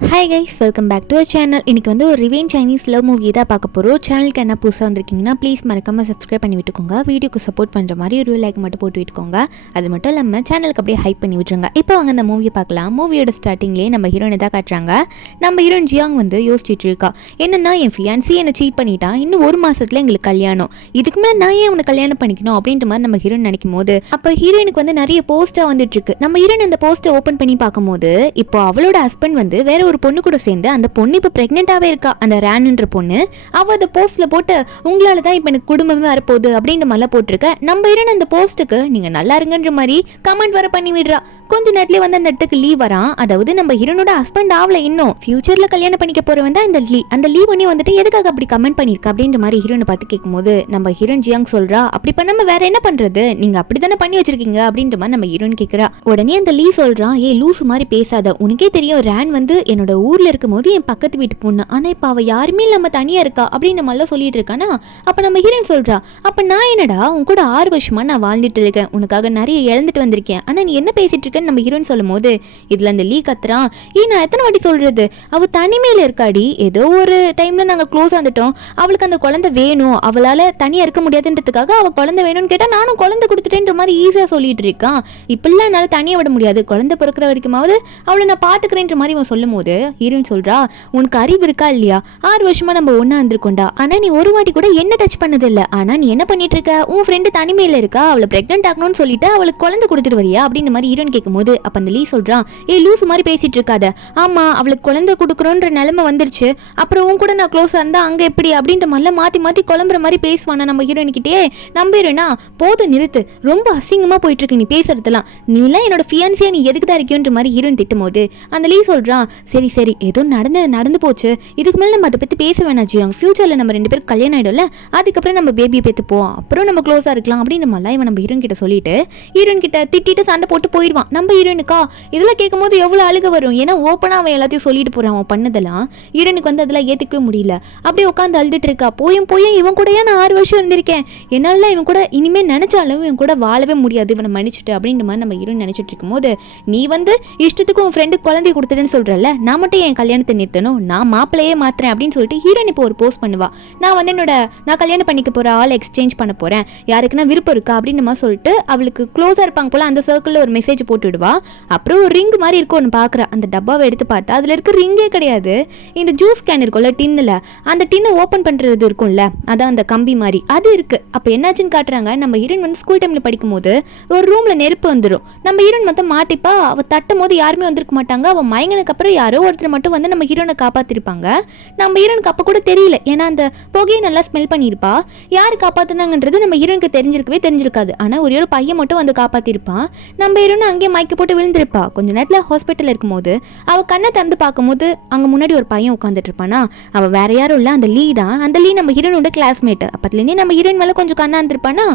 Hi guys, welcome back to our channel. இன்றைக்கி வந்து ஒரு ரிவெஞ்ச் சைனீஸ் லவ் மூவி தான் பார்க்க போகிறோம். சேனலுக்கு என்ன புதுசாக வந்திருக்கீங்கன்னா ப்ளீஸ் மறக்காமல் சப்ஸ்கிரைப் பண்ணி விட்டுக்கோங்க. வீடியோக்கு சப்போர்ட் பண்ணுற மாதிரி ஒரு லைக் மட்டும் போட்டு விட்டுக்கோங்க. அது மட்டும் இல்லாமல் சேனலுக்கு அப்படியே ஹைப் பண்ணி விட்டுருங்க. இப்போ வாங்க அந்த மூவியை பார்க்கலாம். மூவியோட ஸ்டார்டிங்லேயே நம்ம ஹீரோனை தான் காட்டுறாங்க. நம்ம ஹீரோயின் ஜியாங் வந்து யோசிச்சுட்டு இருக்கா. என்னென்னா என் ஃபியான்சி என்னை சீட் பண்ணிட்டான், இன்னும் ஒரு மாதத்தில் எங்களுக்கு கல்யாணம், இதுக்கு மேலே நான் ஏன் அவனை கல்யாணம் பண்ணிக்கணும் அப்படின்ற மாதிரி நம்ம ஹீரோயின் நினைக்கும் போது அப்போ ஹீரோயினுக்கு வந்து நிறைய போஸ்ட்டாக வந்துட்டு இருக்கு. நம்ம ஹீரோயின் அந்த போஸ்ட்டை ஓப்பன் பண்ணி பார்க்கும்போது இப்போ அவளோட ஹஸ்பண்ட் வந்து வேற ஒரு பொண்ணு கூட சேர்ந்து அந்த பொண்ணு இப்ப பிரெக்னென்ட்டாவே இருக்கா. அந்த ரேன்ன்ற பொண்ணு அவ அந்த போஸ்ட்ல போட்டு உங்களால தான் இப்ப எனக்கு குடும்பமே வரப்போகுது அப்படின்ற மாதிரிலாம் போட்டிருக்க. நம்ம ஹீரோயின் அந்த போஸ்ட்டுக்கு நீங்க நல்லா இருங்கன்ற மாதிரி கமெண்ட் வர பண்ணி விடுறா. கொஞ்ச நேரத்துல வந்து அந்த இடத்துக்கு லீவ் வரான். அதாவது நம்ம ஹீரோனோட ஹஸ்பண்ட் ஆவல, இன்னும் ஃபியூச்சர்ல கல்யாணம் பண்ணிக்க போறவன் தான் அந்த லீவ் பண்ணி வந்துட்டு எதுக்காக அப்படி கமெண்ட் பண்ணிருக்க அப்படின்ற மாதிரி ஹீரோனை பார்த்து கேட்கும்போது நம்ம ஹீரோயின் ஜியாங் சொல்றா, அப்படி பண்ணாம வேற என்ன பண்றது, நீங்க அப்படித்தானே பண்ணி வச்சிருக்கீங்க அப்படின்ற மாதிரி நம்ம ஹீரோயின் கேட்கிறா. உடனே அந்த லீ சொல்றான், ஏ லூசு மாதிரி பேசாத, உனக்கே தெரியும் ரேன் வந்து என்னோட ஊர்ல இருக்கும் போது என் பக்கத்து வீட்டு பொண்ணு, ஆனா இப்ப அவ யாருமே இல்லாம தனியா இருக்கா அப்படின்னு நம்ம எல்லாம் சொல்லிட்டு இருக்கானா. அப்ப நம்ம ஹீரோயின் சொல்றா, அப்ப நான் என்னடா உன் கூட 6 வருஷமா நான் வாழ்ந்துட்டு இருக்கேன், உனக்காக நிறைய இழந்துட்டு வந்திருக்கேன், ஆனா நீ என்ன பேசிட்டு இருக்கேன்னு நம்ம ஹீரோயின் சொல்லும் போது இதுல அந்த லீ கத்துறான், நான் எத்தனை வாட்டி சொல்றது, அவ தனிமையில இருக்காடி, ஏதோ ஒரு டைம்ல நாங்க க்ளோஸ் ஆந்துட்டோம், அவளுக்கு அந்த குழந்தை வேணும், அவளால தனியா இருக்க முடியாதுன்றதுக்காக அவ குழந்தை வேணும்னு கேட்டா நானும் குழந்தை கொடுத்துட்டேன்ற மாதிரி ஈஸியா சொல்லிட்டு இருக்கான். இப்பெல்லாம் என்னால தனியா விட முடியாது, குழந்தை பிறக்கிற வரைக்குமாவது அவளை நான் பாத்துக்கிறேன்ற மாதிரி இவன் சொல்லும் போது ஹீரோயின் சொல்றா, உனக்கு அறிவு இருக்கா இல்லையா, 6 வருஷமா நம்ம ஒன்னா இருந்திருக்கோண்டா, ஆனா நீ ஒரு வாட்டி கூட என்ன டச் பண்ணது இல்ல, ஆனா நீ என்ன பண்ணிட்டு இருக்க, உன் ஃப்ரெண்டு தனிமையில இருக்கா, அவளை பிரெக்னென்ட் ஆகணும்னு சொல்லிட்டு அவளுக்கு குழந்தை கொடுத்துட்டு வரியா அப்படின்னு மாதிரி ஹீரோயின் கேட்கும்போது அப்ப அந்த லீ சொல்றான், லூசு மாதிரி பேசிட்டு இருக்காத, ஆமா அவளுக்கு குழந்தை கொடுக்குறோன்ற நிலைமை வந்துருச்சு, அப்புறம் உன் கூட நான் க்ளோஸா இருந்தா அங்க எப்படி அப்படின்ற மாதிரிலாம் மாத்தி மாத்தி குழம்புற மாதிரி பேசுவானா நம்ம ஹீரோயின் கிட்டே. நம்பிடுனா போதும் நிறுத்து, ரொம்ப அசிங்கமா போயிட்டு இருக்கு நீ பேசுறதுலாம், நீலாம் என்னோட ஃபியான்சியா நீ எதுக்கு தான் இருக்கியோன்ற மாதிரி ஹீரோயின் திட்டும் போது அந்த லீ சொல்றான், சரி சரி ஏதோ நடந்து போச்சு, இதுக்கு மேலே நம்ம அதை பற்றி பேச வேணாம் ஜியாங், ஃபியூச்சரில் நம்ம 2 பேரும் கல்யாணம் ஆகிடும்ல, அதுக்கப்புறம் நம்ம பேபியை பெற்றுப்போம், அப்புறம் நம்ம க்ளோஸாக இருக்கலாம் அப்படின்னு நம்மளாம் இவன் நம்ம ஹீரோயின் கிட்ட சொல்லிட்டு ஹீரோயின் கிட்ட திட்டிட்டு சண்டை போட்டு போயிடுவான். நம்ம ஹீரோயினுக்கா இதெல்லாம் கேட்கும் போது எவ்வளோ அழுக வரும், ஏன்னா ஓப்பனாக அவன் எல்லாத்தையும் சொல்லிட்டு போகிறான் அவன் பண்ணதெல்லாம். ஹீரோயினுக்கு வந்து அதெல்லாம் ஏற்றுக்கவே முடியல, அப்படியே உட்காந்து அழுதுட்டு இருக்கா. போயும் இவன் கூட நான் 6 வருஷம் இருந்திருக்கேன், என்னால் இவன் கூட இனிமேல் நினைச்சாலும் இவன் கூட வாழவே முடியாது, இவனை மன்னிச்சுட்டு அப்படின்ற மாதிரி நம்ம ஹீரோயின் நினைச்சிட்டு இருக்கும் போது நீ வந்து இஷ்டத்துக்கு உன் ஃப்ரெண்டு குழந்தைய கொடுத்துட்டேன்னு சொல்றல, நான் மட்டும் என் கல்யாணத்தை நிறுத்தணும், நான் மாப்பிளையே மாத்துறேன் அப்படின்னு சொல்லிட்டு ஹீரோயின் இப்போ ஒரு போஸ்ட் பண்ணுவா. நான் வந்து நான் கல்யாணம் பண்ணிக்க போற ஆள் எக்ஸ்சேஞ்ச் பண்ண போறேன், யாருக்குன்னா விருப்பம் இருக்கா அப்படின்னு மாதிரி சொல்லிட்டு அவளுக்கு க்ளோஸா இருப்பாங்க போல அந்த சர்க்கிள்ல ஒரு மெசேஜ் போட்டு விடுவா. அப்புறம் ஒரு ரிங் மாதிரி இருக்கும் ஒன்று பாக்குற, அந்த டப்பாவை எடுத்து பார்த்தா அதுல இருக்க ரிங்கே கிடையாது, இந்த ஜூஸ் கேன் இருக்கும்ல டின்னுல, அந்த டின்னை ஓப்பன் பண்றது இருக்கும்ல, அதான் அந்த கம்பி மாதிரி அது இருக்கு. அப்ப என்னாச்சுன்னு காட்டுறாங்க, நம்ம ஹீரோயின் வந்து ஸ்கூல் டைம்ல படிக்கும் போது ஒரு ரூம்ல நெருப்பு வந்துடும், நம்ம ஹீரோயின் மொத்தம் மாட்டிப்பா, அவ தட்டும் போது யாருமே வந்திருக்க மாட்டாங்க, அவ மயங்கினதுக்கு அப்புறம் யாரோ ஒருத்தர் மட்டும் வந்து நம்ம ஹீரோனை காப்பாத்திருப்பாங்க. நம்ம ஹீரோனுக்கு அப்ப கூட தெரியல, ஏன்னா அந்த புகையை நல்லா ஸ்மெல் பண்ணியிருப்பா, யாரு காப்பாத்தினாங்கன்றது நம்ம ஹீரோனுக்கு தெரிஞ்சிருக்காது. ஆனா ஒரே ஒரு பையன் மட்டும் வந்து காப்பாத்திருப்பான். நம்ம ஹீரோன் அங்கேயே மயக்க போட்டு விழுந்திருப்பா. கொஞ்ச நேரத்துல ஹாஸ்பிட்டல் இருக்கும்போது அவ கண்ணை திறந்து பார்க்கும்போது அங்க முன்னாடி ஒரு பையன் உட்காந்துட்டு இருப்பானா, அவ வேற யாரும் இல்ல, அந்த லீ தான். அந்த லீ நம்ம ஹீரோனோட கிளாஸ்மேட். அப்பத்துலேருந்தே நம்ம ஹீரோயின் மேல கொஞ்சம் கண்ணா இருந்திருப்பானா,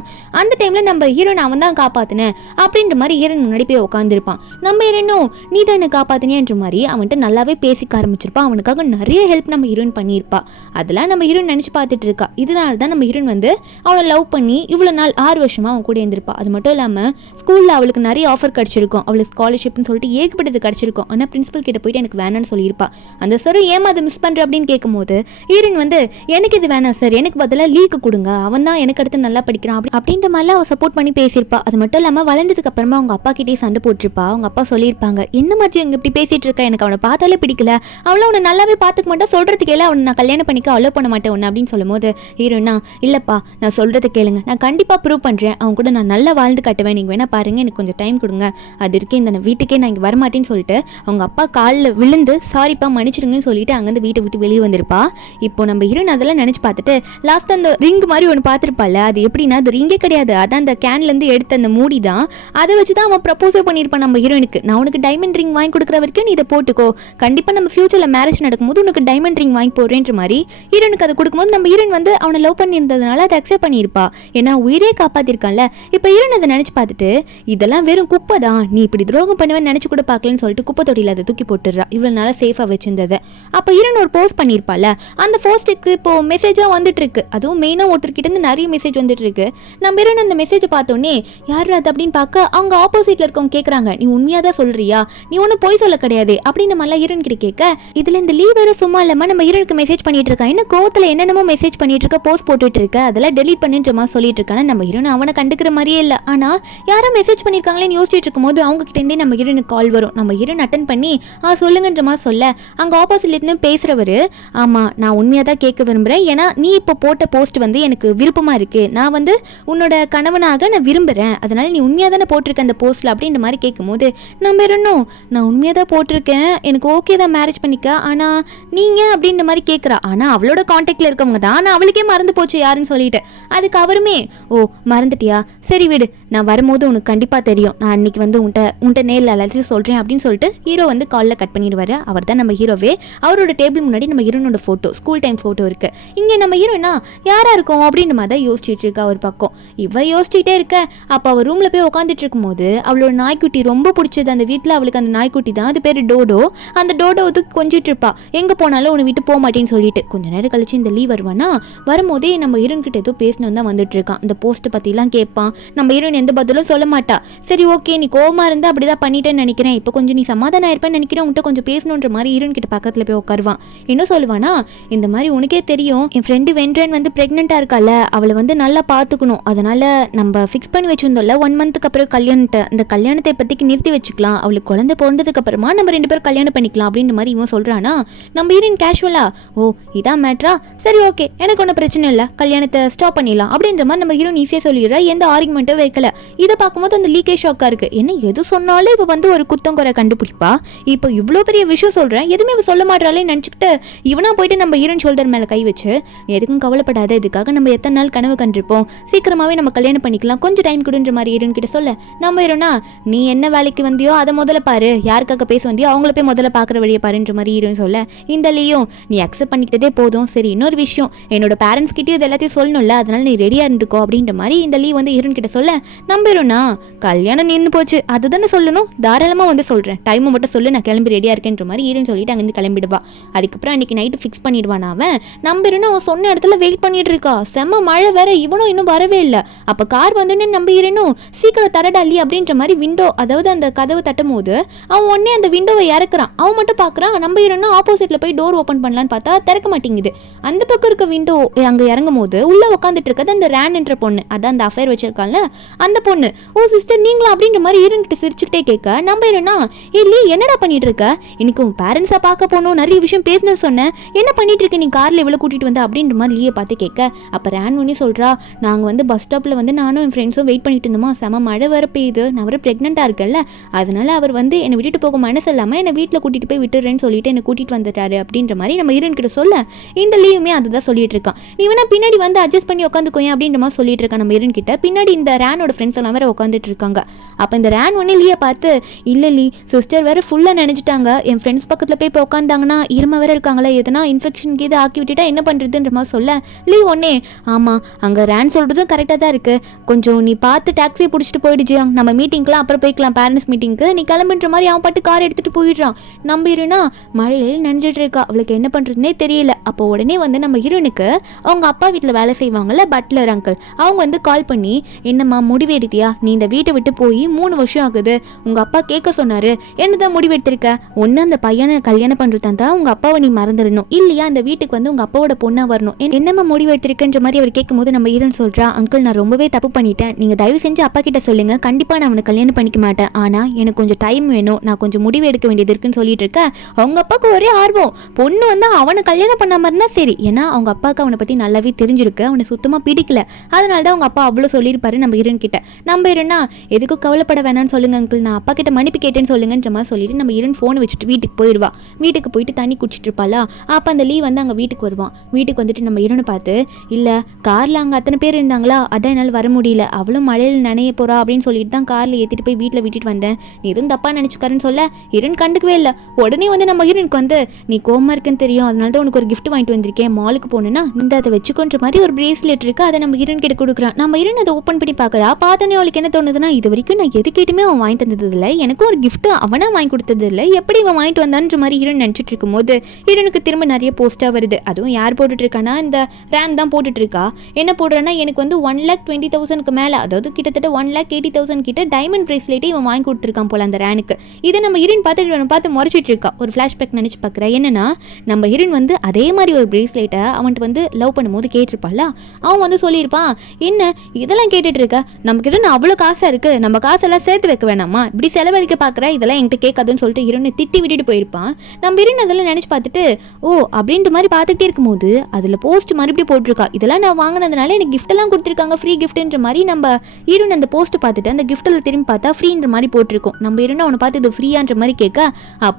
அந்த டைம்ல நம்ம ஹீரோன் அவன் தான் காப்பாத்தினேன் அப்படின்ற மாதிரி ஹீரோயின் முன்னாடி போய் உட்காந்துருப்பான். நம்ம ஹீரோனும் நீ தான் என்ன காப்பாத்தினேன்ற மாதிரி அவன்கிட்ட நல்லாவே பேசிக்க ஆரம்பிச்சிருப்பான். அவனுக்காக நிறைய ஹெல்ப் நம்ம ஹீரோயின் பண்ணியிருப்பா. அதெல்லாம் நம்ம ஹீரோயின் நினைச்சு பார்த்துட்டு இருக்கா. இதனால தான் நம்ம ஹீரோயின் வந்து அவளை லவ் பண்ணி இவ்வளவு நாள் 6 வருஷமா அவன் கூட இருந்திருப்பா. அது மட்டும் இல்லாம ஸ்கூல்ல அவளுக்கு நிறைய ஆஃபர் கிடைச்சிருக்கும், அவளுக்கு ஸ்காலர்ஷிப்னு சொல்லிட்டு ஏகப்பட்டது கிடைச்சிருக்கும். ஆனா பிரின்சிபல் கிட்ட போயிட்டு எனக்கு வேணான்னு சொல்லியிருப்பா. அந்த சார் ஏமா அதை மிஸ் பண்ற அப்படின்னு கேட்கும் போது ஹீரோயின் வந்து எனக்கு இது வேணாம் சார், எனக்கு பதிலாக லீக்கு கொடுங்க, அவன் தான் எனக்கு அடுத்து நல்லா படிக்கிறான் அப்படின்ற மாதிரி அவ சப்போர்ட் பண்ணி பேசியிருப்பா. அது மட்டும் இல்லாம வளர்ந்ததுக்கு அப்புறமா அவங்க அப்பா கிட்டே சண்டை போட்டிருப்பா. அவங்க அப்பா சொல்லியிருப்பாங்க, என்ன மாதிரி எங்க இப்படி பேசிட்டு இருக்கா, எனக்கு அவனை பார்த்தாலே பிடிக்கல, அவளை அவனை நல்லாவே பார்த்துக்க மாட்டா, சொல்றதுக்கு எல்லாம் அவனை நான் கல்யாணம் பண்ணிக்க அலோ பண்ண மாட்டேன் ஒன்று அப்படின்னு சொல்லும் போது ஹீரோனா இல்லப்பா நான் சொல்றது கேளுங்க, நான் கண்டிப்பா ப்ரூவ் பண்றேன், அவங்க கூட நான் நல்லா வாழ்ந்து காட்டுவேன், நீங்க வேணா பாருங்க, எனக்கு கொஞ்சம் டைம் கொடுங்க, அது இருக்கே இந்த வீட்டுக்கே நான் இங்கே வரமாட்டேன்னு சொல்லிட்டு அவங்க அப்பா காலில் விழுந்து சாரிப்பா மன்னிச்சிடுங்கன்னு சொல்லிட்டு அங்கேருந்து வீட்டை விட்டு வெளியே வந்திருப்பா. இப்போ நம்ம ஹீரோயின் அதெல்லாம் நினைச்சு பார்த்துட்டு லாஸ்ட் அந்த ரிங் மாதிரி ஒன்று பார்த்துருப்பாள். அது எப்படின்னா அது ரிங்கே கிடையாது, அதான் அந்த கேன்லேருந்து எடுத்த அந்த மூடி தான், அதை வச்சு தான் அவன் ப்ரப்போஸே பண்ணியிருப்பான் நம்ம ஹீரோயினுக்கு. நான் உனக்கு டைமண்ட் ரிங் வாங்கி கொடுக்குற வரைக்கும் நீ இதை போட்டுக்கோ, கண்டிப்பாக நம்ம ஃபியூச்சரில் மேரேஜ் நடக்கும்போது உனக்கு டைமண்ட் ரிங் வாங்கி போடுறேன்ற மாதிரி ஹீரோனுக்கு அதை கொடுக்கும்போது நம்ம ஹீரோயின் வந்து அவனை லவ் பண்ணியிருந்ததுனால அதை அக்செப்ட் பண்ணியிருப்பா. ஏன்னா உயிரே காப்பாத்திருக்கான்ல. இப்போ ஹீரோயின் அதை நினைச்சு பார்த்துட்டு இதெல்லாம் வெறும் குப்பை தான், நீ இப்படி துரோகம் பண்ணுவேன்னு நினைச்சு கூட பார்க்கலன்னு சொல்லிட்டு குப்பை தொட்டியில் அதை தூக்கி போட்டுடுறா. இவ்வளவு நாளா சேஃபா வச்சிருந்தது. அப்போ ஹீரோயின் ஒரு போஸ்ட் பண்ணியிருப்பாள், அந்த போஸ்ட்டுக்கு இப்போ மெசேஜா வந்துட்டு இருக்கு, அதுவும் மெயினா ஒருத்தர்கிட்ட இருந்து நிறைய மெசேஜ் வந்துட்டு இருக்கு. நம்ம ஹீரோயின் அந்த மெசேஜ் பார்த்தோன்னே யார் அது அப்படின்னு பார்க்க அவங்க ஆப்போசிட்ல இருக்கவங்க கேட்குறாங்க, நீ உண்மையா தான் சொல்றியா, நீ ஒன்றும் போய் சொல்ல கிடையாது அப்படின்னு மாதிரிலாம் ஹீரோயின் கிட்ட கேட்க, இதுல இந்த லீவ் வேற சும்மா இல்லாம நம்ம ஹீரோனுக்கு மெசேஜ் பண்ணிட்டு இருக்கா, இன்னும் கோவத்துல என்னென்னமோ மெசேஜ் பண்ணிட்டு இருக்க, போஸ்ட் போட்டுட்டு இருக்க, அதெல்லாம் டெலீட் பண்ணின்ற மாதிரி சொல்லிட்டு இருக்கானே. நம்ம ஹீரோன் அவனை கண்டுக்கிற மாதிரியே இல்ல. ஆனா யாரோ மெசேஜ் பண்ணிருக்காங்களேன்னு யோசிச்சுட்டு இருக்கும்போது அவங்க கிட்ட இருந்தே நம்ம ஹீரோனுக்கு கால் வரும். நம்ம ஹீரோன் அட்டன் பண்ணி சொல்லுங்கன்ற மாதிரி சொல்ல, அங்க ஆப்போசிட்ல இருந்து பேசுறவரு, ஆமா நான் உண்மையா தான் கேட்க விரும்புறேன், ஏன்னா நீ இப்போ போட்ட போஸ்ட் வந்து எனக்கு விருப்பமா இருக்கு, நான் வந்து உன்னோட கணவனாக நான் விரும்புறேன், அதனால நீ உண்மையா தானே போட்டிருக்க அந்த போஸ்ட்ல அப்படின்ற மாதிரி கேட்கும்போது, நம்ம இருந்தோம் நான் உண்மையா தான் போட்டிருக்கேன், எனக்கு ஓகே தான் மேரேஜ் பண்ணிக்க, ஆனா நீங்க அப்படின்ற மாதிரி கேட்குறா. ஆனா அவளோட கான்டாக்ட்ல இருக்கவங்க தான், நான் அவளுக்கே மறந்து போச்சு யாருன்னு சொல்லிட்டு. அதுக்கு அவருமே, ஓ மறந்துட்டியா, சரி விடு, நான் வரும்போது உனக்கு கண்டிப்பா தெரியும், நான் அன்னைக்கு வந்து உன்கிட்ட நேரில் எல்லாத்தையும் சொல்றேன் அப்படின்னு சொல்லிட்டு ஹீரோ வந்து காலில் கட் பண்ணிடுவாரு. அவர் தான் நம்ம ஹீரோவே. அவரோட டேபிள் முன்னாடி நம்ம ஹீரோனோட ஃபோட்டோ, ஸ்கூல் டைம் ஃபோட்டோ இருக்கு. இங்கே நம்ம ஹீரோனா யாரா இருக்கும் அப்படின்ற மாதிரி தான் யோசிச்சுட்டு இருக்கா ஒரு பக்கம். இவ யோசிச்சுட்டே இருக்க. அப்போ அவள் ரூம்ல போய் உட்காந்துட்டு இருக்கும்போது அவளோட நாய்க்குட்டி ரொம்ப பிடிச்சது அந்த வீட்டில், அவளுக்கு அந்த நாய்க்குட்டி தான், அது பேர் டோடோ. அந்த டோடோ வந்து கொஞ்சிட்டு இருப்பா, எங்க போனாலும் உன்னை விட்டு போக மாட்டேன்னு சொல்லிட்டு. கொஞ்ச நேரம் கழிச்சு இந்த லீவ் வருவானா, வரும்போதே நம்ம ஹீரோன் கிட்ட ஏதோ பேசணும் தான் வந்துட்டு இருக்கான். அந்த போஸ்ட் பத்திலாம் கேட்பான். நம்ம ஹீரோன் எந்த பதிலும் சொல்ல மாட்டா. சரி ஓகே நீ கோவமா இருந்தா அப்படிதான் பண்ணிட்டேன்னு நினைக்கிறேன், இப்போ கொஞ்சம் நீ சமாதானம் ஆயிருப்பேன்னு நினைக்கிறேன், உன்கிட்ட கொஞ்சம் பேசணுன்ற மாதிரி ஹீரோன் கிட்ட பக்கத்துல போய் உட்காருவான். என்ன சொல்லுவானா, இந்த மாதிரி உனக்கே தெரியும் என் ஃப்ரெண்டு வெண்ட்ரன் வந்து பிரெக்னெண்டா இருக்கால, அவளை வந்து நல்லா பார்த்துக்கணும், அதனால நம்ம ஃபிக்ஸ் பண்ணி வச்சிருந்தோம்ல 1 மந்த்துக்கு அப்புறம் கல்யாணத்தை, அந்த கல்யாணத்தை பத்திக்கு நிறுத்தி வச்சுக்கலாம், அவளுக்கு குழந்தை பிறந்ததுக்கு அப்புறமா நம்ம 2 பேரும் கல்யாணம் பண்ணிக்கலாம் அப்படின்ற மாதிரி இவன் சொல்றானா. நம்ம ஹீரோயின் கேஷுவலா, ஓ இதான் மேட்ரா, சரி ஓகே எனக்கு ஒன்றும் பிரச்சனை இல்லை, கல்யாணத்தை ஸ்டாப் பண்ணிடலாம் அப்படின்ற மாதிரி நம்ம ஹீரோயின் ஈஸியாக சொல்லிடுறா. எந்த ஆர்குமெண்ட்டும் வைக்கல. இதை பார்க்கும்போது அந்த லீக்கே ஷாக்கா இருக்கு. என்ன எது சொன்னாலும் இவ வந்து ஒரு குத்தம் குறை கண்டுபிடிப்பா, இப்போ இவ்வளோ பெரிய விஷயம் சொல்றேன் எதுவுமே இவ சொல்ல மாட்டாளே நினச்சிக்கிட்டு இவனா போயிட்டு நம்ம ஹீரோயின் ஷோல்டர் மேலே கை வச்சு, எதுக்கும் கவலைப்படாத, இதுக்காக நம்ம எத்தனை நாள் கனவு கண்டிருப்போம், சீக்கிரமாவே நம்ம கல்யாணம் பண்ணிக்கலாம், கொஞ்சம் டைம் கொடுன்ற மாதிரி ஹீரோயின் கிட்ட சொல்ல, நம்ம ஹீரோனா நீ என்ன வேலைக்கு வந்தியோ அதை முதல்ல பாரு, யாருக்காக பேச வந்தியோ அவங்கள போய் முதல்ல பார்க்குற வழியை பாருன்ற மாதிரி ஹீரோயின் சொல்ல, இந்த லீயும் நீ அக்செப்ட் பண்ணிக்கிட்டதே போதும், சரி இன்னொரு விஷயம் என்னோட பேரண்ட்ஸ் கிட்டயும் இது எல்லாத்தையும் சொல்லணும்ல, அதனால நீ ரெடியா இருந்துக்கோ அப்படின்ற மாதிரி இந்த லீ வந்து ஹீரோயின் கிட்ட சொல்ல, நம்ம ஹீரோனா கல்யாணம் நின்று போச்சு அதுதானே சொல்லணும், தாராளமாக வந்து சொல்கிறேன், டைமை மட்டும் சொல்லு, நான் கிளம்பி ரெடியாக இருக்கேன்ற மாதிரி ஹீரோயின் சொல்லிட்டு அங்கேருந்து கிளம்பிடுவா. அதுக்கப்புறம் அன்றைக்கி நைட்டு ஃபிக்ஸ் பண்ணிடுவான். அவன் நம்ம ஹீரோனா அவன் சொன்ன இடத்துல வெயிட் பண்ணிட்டு இருக்கா. செம்ம மழை வேற, இவனும் இன்னும் வரவே இல்லை. அப்போ கார் வந்தோடனே நம்ம ஹீரோனும் சீக்கிரம் தரடாலி அப்படின்ற மாதிரி விண்டோ, அதாவது அந்த கதவை தட்டும் போது அவன் உடனே அந்த விண்டோவை இறக்குறான். அவன் மட்டும் பார்க்குறான். நம்ம ஹீரோனா ஆப்போசிட்ல போய் டோர் ஓப்பன் பண்ணலான்னு பார்த்தா திறக்க மாட்டேங்குது. அந்த பக்கம் இருக்க விண்டோ அங்கே இறங்கும் போது உள்ள உட்காந்துட்டு இருக்கிறது அந்த ரேன் என்ற பொண்ணு, அதான் அந்த அஃபேர் வச்சிருக்கான்ல அந்த பொண்ணு. ஓ சிஸ்டர் நீங்களா அப்படின்ற மாதிரி ஹீரோன்கிட்ட சிரிச்சுக்கிட்டே கேட்க, நம்ம ஹீரோனா இல்லி என்னடா பண்ணிட்டு இருக்க, இன்னைக்கு உன் பேரண்ட்ஸை பார்க்க போகணும், நிறைய விஷயம் பேசணும்னு சொன்னேன், என்ன பண்ணிட்டு இருக்க நீ கார்ல இவ்வளோ கூட்டிட்டு வந்த அப்படின்ற மாதிரி லீயை பார்த்து கேட்க, அப்போ ரேன் ஒன்னே சொல்றா, நாங்கள் வந்து பஸ் ஸ்டாப்ல வந்து நானும் என் ஃப்ரெண்ட்ஸும் வெயிட் பண்ணிட்டு இருந்தோமா, செம மழை வர பெய்யுது, நான் வர ப்ரெக்னெண்டா இருக்கேன்ல, அதனால அவர் வந்து என்னை விட்டுட்டு போக மனசு இல்லாமல் என்னை வீட்டில் கூட்டிட்டு போய் விட்டுறேன்னு சொல்லிட்டு என்னை கூட்டிட்டு வந்துட்டாரு அப்படின்ற மாதிரி நம்ம ஹீரோன் கிட்ட சொல்ல, இந்த லீவுமே அதுதான் சொல்லிட்டு இருக்கான். நீ வேணா பின்னாடி வந்து அட்ஜஸ்ட் பண்ணி உட்காந்துக்கோங்க அப்படின்ற மாதிரி சொல்லிட்டு இருக்கான் நம்ம ஹீரோன் கிட்ட. பின்னாடி இந்த ரேனோட ஃப்ரெண்ட்ஸ் எல்லாம் வேற உட்காந்துட்டு இருக்காங்க. அப்போ இந்த ரேன் ஒன்னே லீயை பார்த்து, இல்லை லீ சிஸ்டர் வேற ஃபுல்லாக நினைச்சிட்டாங்க, என் ஃப்ரெண்ட்ஸ் பக்கத்தில் போய் இப்போ உட்காந்தாங்கன்னா இரும வேற இருக்காங்களா, எதனா இன்ஃபெக்ஷன் கீது ஆக்கி விட்டுட்டா என்ன பண்ணுறதுன்ற மாதிரி சொல்ல, லீ ஒன்னே ஆமாம் அங்கே ரேன் சொல்கிறதும் கரெக்டாக தான் இருக்குது, கொஞ்சம் நீ பார்த்து டாக்ஸியை பிடிச்சிட்டு போயிடுச்சு, நம்ம மீட்டிங்லாம் அப்புறம் போய்க்கலாம், பேரண்ட்ஸ் மீட்டிங்க்கு நீ கிளம்புன்ற மாதிரி அவன் பாட்டு கார் எடுத்துகிட்டு போயிடுறான். நம்ம ஹீரோனா மழையில் நினைஞ்சிட்டு இருக்கா, அவளுக்கு என்ன பண்ணுறதுனே தெரியல. அப்போ உடனே வந்து நம்ம ஹீரோனுக்கு அவங்க அப்பா வீட்டில் வேலை செய்வாங்கல்ல பட்லர் அங்கிள், அவங்க வந்து கால் பண்ணி, என்னம்மா முடிவெடுத்தியா, நீ இந்த வீட்டை விட்டு போய் 3 வருஷம் ஆகுது, உங்கள் அப்பா கேட்க சொன்னார், என்னதான் முடிவெடுத்திருக்க, ஒன்று அந்த பையனை கல்யாணம் பண்ணுறது தான் உங்கள் அப்பாவை நீ மறந்துடணும், இல்லையா அந்த வீட்டுக்கு வந்து உங்கள் அப்பாவோட பொண்ணாக வரணும், என்னம்மா முடிவெடுத்திருக்குன்ற மாதிரி அவர் கேட்கும்போது நம்ம ஹீரோன் சொல்கிறா, அங்கிள் நான் ரொம்பவே தப்பு பண்ணிட்டேன், நீங்கள் தயவு செஞ்சு அப்பா கிட்ட சொல்லுங்கள், கண்டிப்பாக நான் அவனை கல்யாணம் பண்ணிக்க மாட்டேன், ஆனால் எனக்கு கொஞ்சம் டைம் வேணும், நான் கொஞ்சம் முடிவு எடுக்க வேண்டியது இருக்குன்னு சொல்லிட்டு இருக்க. அவங்க அப்பாவுக்கு ஒரே ஆர்வம், பொண்ணு வந்து அவனை கல்யாணம் பண்ணாமல் இருந்தால் சரி, ஏன்னா அவங்க அப்பாவுக்கு அவனை பற்றி நல்லாவே தெரிஞ்சிருக்கு, அவனை சுத்தமாக பிடிக்கல, அதனால தான் அவங்க அப்பா அவ்வளோ சொல்லியிருப்பாரு நம்ம ஹீரோன் கிட்ட. நம்ம ஹீரோனா எதுக்கும் கவலைப்பட வேணாம்னு சொல்லுங்க அங்கிள், நான் அப்பா கிட்ட மன்னிப்பு கேட்டேன்னு சொல்லுங்கன்ற மாதிரி சொல்லிட்டு நம்ம ஹீரோன் ஃபோனை வச்சுட்டு வீட்டுக்கு போயிடுவா. வீட்டுக்கு போயிட்டு தண்ணி குடிச்சிட்டு இருப்பாளா. அப்போ அந்த லீவ் வந்து அங்கே வீட்டுக்கு வருவான். வீட்டுக்கு வந்துட்டு நம்ம ஹீரோனை பார்த்து, இல்லை காரில் அங்கே அத்தனை பேர் இருந்தாங்களா, அதான் என்னால் வர முடியல, அவளும் மழையில் நனைய போறா அப்படின்னு சொல்லிட்டு தான் காரில் ஏற்றிட்டு போய் வீட்டில் விட்டுட்டு வந்தேன், நீ எதுவும் தப்பாக நினச்சிக்காருன்னு சொல்ல ஹீரோன் கண்டுக்கவே இல்லை. உடனே வந்து நம்ம ஹீரோனுக்கு வந்து, நீ கோமா இருக்குன்னு தெரியும், அதனால தான் உனக்கு ஒரு கிஃப்ட் வாங்கிட்டு வந்திருக்கேன், மாலுக்கு போனேன்னா இந்த அதை வச்சுக்கொன்ற மாதிரி ஒரு பிரேஸ்லெட் இருக்கு, அதை நம்ம ஹீரோன் கிட்ட கொடுக்குறான். நம்ம ஹீரோன் அதை ஓப்பன் பண்ணி பார்க்குறா. பார்த்தோன்னே அவளுக்கு என்ன தோணுதுன்னா, இது வரைக்கும் நான் எது கேட்டுமே அவன் வாங்கி தந்தது இல்லை, எனக்கும் ஒரு கிஃப்ட் அவனா வாங்கி கொடுத்தது இல்லை, எப்படி இவன் வாங்கிட்டு வந்தான்ற மாதிரி ஹீரோன் நினச்சிட்டு இருக்கும்போது ஹீரோனுக்கு திரும்ப நிறைய போஸ்ட்டாக வருது. அதுவும் யார் போட்டுட்டு இருக்கானா, இந்த ரேன் தான் போட்டுட்டு இருக்கா. என்ன போடுறான்னா, எனக்கு வந்து 1,20,000 மேலே, அதாவது கிட்டத்தட்ட 1,80,000 கிட்ட டைமண்ட் பிரேஸ்லெட்டே இவன் வாங்கி கொடுத்துருக்கான் போல அந்த ரேனுக்கு. இதை நம்ம ஹீரோன் பார்த்து முறைச்சிட்டு யோசிச்சுட்டு இருக்கா. ஒரு ஃப்ளாஷ்பேக் நினச்சி பார்க்குறா. என்னன்னா நம்ம ஹீரோயின் வந்து அதே மாதிரி ஒரு பிரேஸ்லெட்டை அவன்ட்டு வந்து லவ் பண்ணும்போது கேட்டிருப்பாள்ல, அவன் வந்து சொல்லியிருப்பான், என்ன இதெல்லாம் கேட்டுட்டு இருக்க, நம்மக்கிட்ட நான் அவ்வளோ காசாக இருக்குது, நம்ம காசெல்லாம் சேர்த்து வைக்க வேணாமா, இப்படி செலவழிக்க பார்க்குற, இதெல்லாம் என்கிட்ட கேட்காதுன்னு சொல்லிட்டு ஹீரோனை திட்டி விட்டுட்டு போயிருப்பான். நம்ம ஹீரோயின் அதெல்லாம் நினச்சி பார்த்துட்டு ஓ அப்படின்ற மாதிரி பார்த்துக்கிட்டே இருக்கும்போது அதில் போஸ்ட் மறுபடியும் போட்டிருக்கா, இதெல்லாம் நான் வாங்கினதுனால எனக்கு கிஃப்டெல்லாம் கொடுத்துருக்காங்க, ஃப்ரீ கிஃப்ட்ன்ற மாதிரி. நம்ம ஹீரோயின் அந்த போஸ்ட் பார்த்துட்டு அந்த கிஃப்ட்டில் திரும்பி பார்த்தா ஃப்ரீன்ற மாதிரி போட்டிருக்கும். நம்ம ஹீரோயின் அவனை பார்த்து இது ஃப்ரீயான்ற மாதிரி கேட்க,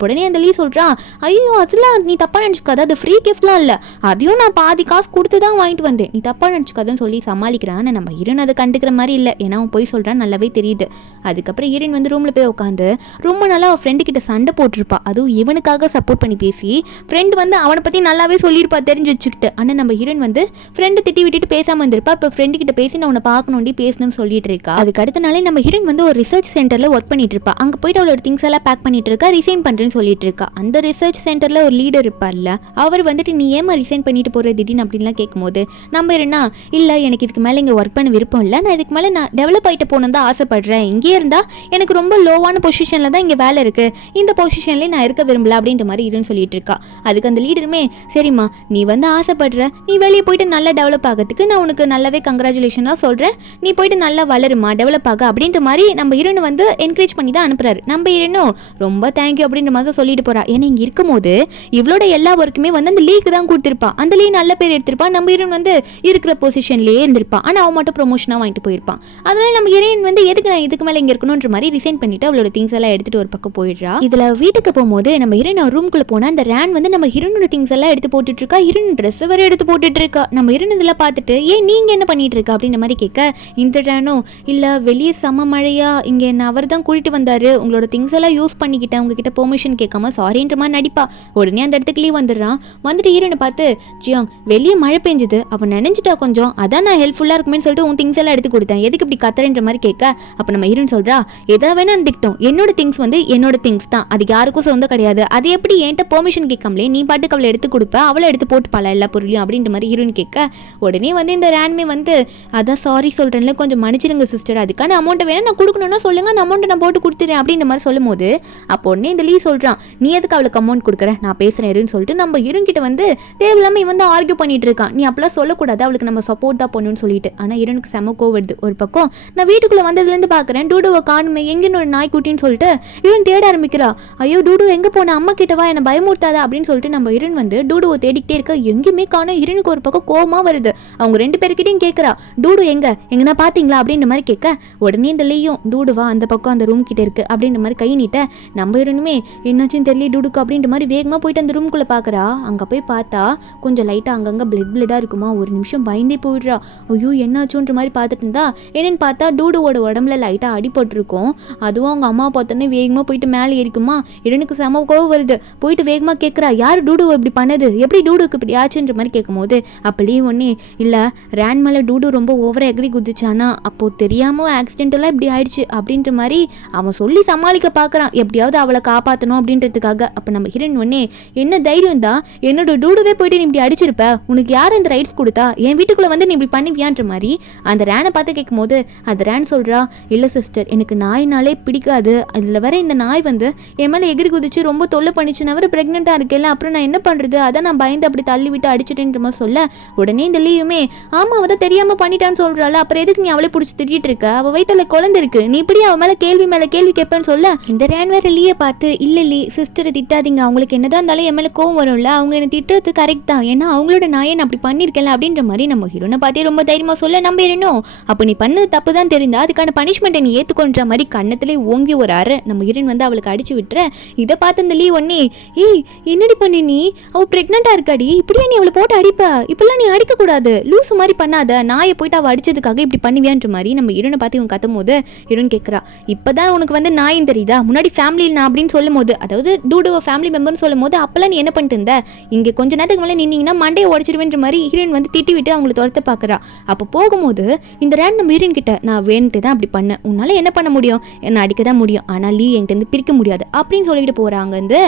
உடனே அந்த லீ சொல்கிறான், ஐயோ அதெல்லாம் நீ தப்பாக நினச்சிக்காத, அது ஃப்ரீ கிஃப்ட்லாம் இல்லை, அதையும் நான் பாதி காசு கொடுத்து தான் வாங்கிட்டு வந்தேன், நீ தப்பாக நினச்சிக்காதுன்னு சொல்லி சமாளிக்கிறான். ஆனால் நம்ம ஹீரோயின் அதை கண்டுக்கிற மாதிரி இல்லை, ஏன்னா அவன் போய் சொல்கிறான் நல்லாவே தெரியுது. அதுக்கப்புறம் ஹீரோயின் வந்து ரூமில் போய் உட்காந்து ரொம்ப நாளாக அவன் ஃப்ரெண்டு கிட்ட சண்டை போட்டிருப்பா, அதுவும் இவனுக்காக சப்போர்ட் பண்ணி பேசி ஃப்ரெண்டு வந்து அவனை பற்றி நல்லாவே சொல்லியிருப்பா தெரிஞ்சு வச்சுக்கிட்டு. ஆனால் நம்ம ஹீரோயின் வந்து ஃப்ரெண்டு திட்டி விட்டுட்டு பேசாமல் இருந்திருப்பா. இப்போ ஃப்ரெண்டு கிட்ட பேசி நான் உன்னை பார்க்கணுண்டி பேசணும்னு சொல்லிட்டு இருக்கா. அதுக்கு அடுத்த நாளே நம்ம ஹீரோயின் வந்து ஒரு ரிசர்ச் சென்டரில் ஒர்க் பண்ணிட்டு இருப்பா. அங்கே போயிட்டு அவளோட திங்ஸ் எல்லாம் பேக் பண்ணிட்டு இருக்கா, ரிசைன் பண்ணுறேன்னு சொல்லிட்டு இருக்கா. அந்த ரிசர்ச் சென்டரில் ஒரு லீடர் இருப்பார்ல, அவர் வந்துட்டு நீ ஏமா ரிசைன் பண்ணிட்டு போகிற திடீர்னு அப்படின்லாம் கேட்கும்போது நம்ம ஹீரோயினா, இல்லை எனக்கு இதுக்கு மேலே இங்கே ஒர்க் பண்ண விருப்பம் இல்லை, நான் இதுக்கு மேலே நான் டெவலப் ஆகிட்டு போகணும் தான் ஆசைப்படுறேன், இங்கே இருந்தால் எனக்கு ரொம்ப லோவான பொசிஷனில் தான் இங்கே வேலை இருக்குது, இந்த பொசிஷன்லேயே நான் இருக்க விரும்பல அப்படின்ற மாதிரி ஹீரோயின் சொல்லிட்டு இருக்கா. அதுக்கு அந்த லீடருமே, சரிம்மா நீ வந்து ஆசைப்படுற, நீ வெளியே போயிட்டு நல்லா டெவலப் ஆகிறதுக்கு நான் உனக்கு நல்லாவே கங்க்ராச்சுலேஷனாக சொல்கிறேன், நீ போயிட்டு நல்லா வளருமா டெவலப் ஆக அப்படின்ற மாதிரி நம்ம ஹீரோனை வந்து என்கரேஜ் பண்ணி தான் அனுப்புறாரு. நம்ம ஹீரோனும் ரொம்ப தேங்க்யூ அப்படின்ற மாதிரி சொல்லிட்டு போறா. ஏன்னா இங்கே இருக்கும்போது இவளோட எல்லா ஒர்க்குமே வந்து அந்த லீக்கு தான் கொடுத்துருப்பா, அந்த லீ நல்ல பேர் எடுத்திருப்பா, நம்ம ஹீரோன் வந்து இருக்கிற பொசிஷன்லேயே இருந்திருப்பா, ஆனால் அவன் மட்டும் ப்ரொமோஷனாக வாங்கிட்டு போயிருப்பான். அதனால நம்ம ஹீரோயின் வந்து எதுக்கு நான் இதுக்கு மேலே இங்கே இருக்கணுன்ற மாதிரி ரிசைன் பண்ணிட்டு அவளோட திங்ஸ் எல்லாம் எடுத்துட்டு ஒரு பக்கம் போயிடுறா. இதில் வீட்டுக்கு போகும்போது நம்ம ஹீரோயின் ரூம்குள்ளே போனால் அந்த ரேன் வந்து நம்ம ஹீரோனோட திங்ஸ் எல்லாம் எடுத்து போட்டுட்டு இருக்கா, ஹீரோயின் ட்ரெஸ் வரை எடுத்து போட்டுட்டு இருக்கா. நம்ம ஹீரோயின் இதெல்லாம் பார்த்துட்டு ஏன் நீங்கள் என்ன பண்ணிட்டு இருக்கா அப்படின்ற மாதிரி கேட்க, இந்த ரேனும் இல்லை வெளியே செம மழையா, இங்கே என்ன அவர் தான் கூட்டிட்டு வந்தாரு, உங்களோட திங்ஸ் எல்லாம் யூஸ் பண்ணிக்கிட்டேன், உங்ககிட்ட பெர்மிஷன் கேட்காம சாரின்ற மாதிரி நடிப்பா. உடனே அந்த இடத்துக்கு லீவ் வந்துடுறான். வந்துட்டு ஹீரோனை பார்த்து, ஜியாங் வெளியே மழை பெஞ்சுது, அவன் நினைஞ்சிட்டா கொஞ்சம், அதான் நான் ஹெல்ப்ஃபுல்லாக இருக்குமேன்னு சொல்லிட்டு உன் திங்ஸ் எல்லாம் எடுத்து கொடுத்தேன், எதுக்கு இப்படி கத்துறன்ற மாதிரி கேட்க, அப்போ நம்ம ஹீரோயின் சொல்றா, எதா வேணா திட்டம், என்னோட திங்ஸ் வந்து என்னோட திங்ஸ் தான், அதுக்கு யாருக்கும் சொந்தம் கிடையாது, அது எப்படி என்கிட்ட பெர்மிஷன் கேட்காமலே நீ பாட்டுக்கு அவளை எடுத்து கொடுப்ப, அவளை எடுத்து போட்டு பல எல்லா பொருளையும் அப்படின்ற மாதிரி ஹீரோயின் கேட்க, உடனே வந்து இந்த ரேன்மே வந்து, அதான் சாரி சொல்கிறேன்ல கொஞ்சம் மன்னிச்சிருங்க சிஸ்டர், அதுக்கான அமௌண்ட்டை வேணா நான் கொடுக்கணும்னா சொல்லுங்க, அந்த அமௌண்ட்டை நான் போட்டு கொடுத்துறேன் அப்படின்ற மாதிரி சொல்லும் போது, அப்போ உடனே இந்த லீ சொல்கிறான், நீ எதுக்கு அவளுக்கு அமௌண்ட் கொடுக்குறேன், நான் பேசுகிறேன் சொல்லிட்டு நம்ம ஹீரோன்கிட்ட வந்து தேவையில்லாமல் இவன் வந்து ஆர்கியூ பண்ணிட்டு இருக்கான், நீ அப்பெல்லாம் சொல்லக்கூடாது, அவளுக்கு நம்ம சப்போர்ட் தான் பண்ணணும்னு சொல்லிட்டு. ஆனால் ஹீரோனுக்கு செம கோவம் வருது. ஒரு பக்கம் நான் வீட்டுக்குள்ளே வந்ததுலேருந்து பார்க்குறேன் டூடுவை காணுமே, எங்கேன்னு ஒரு நாய்க்குட்டின்னு சொல்லிட்டு ஹீரோன் தேட ஆரம்பிக்கிறா. ஐயோ டூடு எங்கே போன, அம்மா கிட்டவா, என்னை பயமுறுத்தாத அப்படின்னு சொல்லிட்டு நம்ம ஹீரோன் வந்து டூடுவை தேடிக்கிட்டே இருக்க, எங்கேயுமே காணும். ஹீரோனுக்கு ஒரு பக்கம் கோவமாக வருது. அவங்க ரெண்டு பேர்கிட்டையும் கேட்குறா, டூடு எங்கன்னா பார்த்தீங்களா அப்படின்ற மாதிரி கேட்க, உடனே இந்த லீயும் டூடுவா அந்த பக்கம் அந்த ரூம் கிட்ட இருக்கு அப்படின்ற மாதிரி கை நீட்ட, நம்ம ஹீரோனுமே என்னாச்சுன்னு தெரியல டூடுக்கு அப்படின்ற மாதிரி வேகமாக போயிட்டு அந்த ரூம்குள்ளே பார்க்குறா. அங்கே போய் பார்த்தா கொஞ்சம் லைட்டாக அங்கங்கே பிளட்டாக இருக்குமா. ஒரு நிமிஷம் பயந்தே போயிடுறா. ஐயோ என்னாச்சுன்ற மாதிரி பார்த்துட்டு இருந்தா என்னன்னு பார்த்தா டூடுவோட உடம்புல லைட்டாக அடிபட்டிருக்கும். அதுவும் அவங்க அம்மா பார்த்தோன்னே வேகமாக போயிட்டு மேலே ஏறிக்குமா. எனக்கு செம கோவம் வருது. போயிட்டு வேகமாக கேட்குறா, யார் டூடுவை இப்படி பண்ணது, எப்படி டூடுக்கு இப்படி ஆச்சுன்ற மாதிரி கேட்கும்போது, அப்படியே ஒன்றே இல்லை ரேன் மேலே டூடு ரொம்ப ஓவராக எகடி குதிச்சானா, அப்போது தெரியாமல் ஆக்சிடென்டெல்லாம் இப்படி ஆயிடுச்சு அப்படின்ற மாதிரி அவன் சொல்லி சமாளிக்க பார்க்குறான், எப்படியாவது அவளை காப்பாற்றணும் அப்படின்றதுக்காக. அப்போ நம்ம ஹீரோயின் ஒன்னே, என்ன தைரியம் தான் என்னோட டூடுவே போயிட்டு நீ இப்படி அடிச்சிருப்ப, உனக்கு யார் இந்த ரைட்ஸ் கொடுத்தா, என் வீட்டுக்குள்ளே வந்து நீ இப்படி பண்ணுவியான்ற மாதிரி அந்த ரேனை பார்த்து கேட்கும்போது அந்த ரேன் சொல்கிறா, இல்லை சிஸ்டர் எனக்கு நாய்னாலே பிடிக்காது, அதில் வர இந்த நாய் வந்து என் மேலே எகிரி குதிச்சு ரொம்ப தொல்லை பண்ணிச்சு, நான் ப்ரெக்னெண்ட்டாக இருக்கேன்ல, அப்புறம் நான் என்ன பண்ணுறது, அதான் நான் பயந்து அப்படி தள்ளி விட்டு அடிச்சிட்டேன்ற மாதிரி சொல்ல, உடனே இந்த லீயுமே ஆமாம் அவள் தான் தெரியாமல் பண்ணிட்டான்னு சொல்கிறாள், அப்புறம் எதுக்கு நீ அவளை பிடிச்சி திட்டிகிட்டு இருக்க, அவள் வயிற்றுல குழந்தை இருக்கு, நீ இப்படி அவன் மேலே கேள்வி கேட்பேன்னு சொல்ல, இந்த ரேன் வேற லீயை பார்த்து, இல்லை லீ சிஸ்டரை திட்டாதீங்க, அவங்களுக்கு என்னதான் இருந்தாலும் என் மேலே கோவம் வரும்ல, அவங்க என்ன திட்டுறது கரெக்ட் தான், ஏன்னா அவங்களோட நாயை நான் அப்படி பண்ணியிருக்கேன்ல அப்படின்ற மாதிரி நம்ம ஹீரோனை பார்த்தே ரொம்ப தைரியமாக சொல்ல, நம்ம ஹீரோனும் அப்போ நீ பண்ணது தப்பு தான் தெரிந்தா அதுக்கான பனிஷ்மெண்ட்டை நீ ஏற்றுக்கொன்ற மாதிரி கண்ணத்திலே ஓங்கி ஒரு அரை நம்ம ஹீரோன் வந்து அவளுக்கு அடிச்சு விட்டுற. இதை பார்த்து இந்த லீ ஒன்னே, ஏய் என்னடி பண்ணி நீ, அவள் ப்ரெக்னெண்ட்டாக இருக்காடி, இப்படியே நீ அவளை போட்டு அடிப்ப, இப்பெல்லாம் நீ அடிக்கக்கூடாது, லூசு மாதிரி பண்ணாத, நாயை போயிட்டு அவள் அடிச்சதுக்காக இப்படி பண்ணுவியான்ற மாதிரி நம்ம ஹீரோனை பார்த்து இவன் கத்தும் போது ஹீரோன் கேட்குறா, இப்போதான் உனக்கு வந்து நாயின் தெரியுதா, முன்னாடி ஃபேமிலியில் நான் அப்படின்னு சொல்லும் போது, அதாவது டூடுவ ஃபேமிலி மெம்பர்னு சொல்லும் போது அப்பெல்லாம் நீ என்ன பண்ணிட்டு இருந்த, இங்கே கொஞ்ச நேரத்துக்கு மேலே நின்னீங்கன்னா மண்டையை உடச்சிடுவேன்ற மாதிரி ஹீரோயின் வந்து திட்டி விட்டு அவங்களை துரத்த பார்க்குறா. அப்போ போகும்போது இந்த ரேன் நம்ம ஹீரோயின் கிட்ட, நான் வேணுட்டு தான் அப்படி பண்ணேன், உன்னால் என்ன பண்ண முடியும், என்ன அடிக்க தான் முடியும், ஆனால் லீ என்கிட்ட பிரிக்க முடியாது அப்படின்னு சொல்லிட்டு போகிறாங்க. வந்து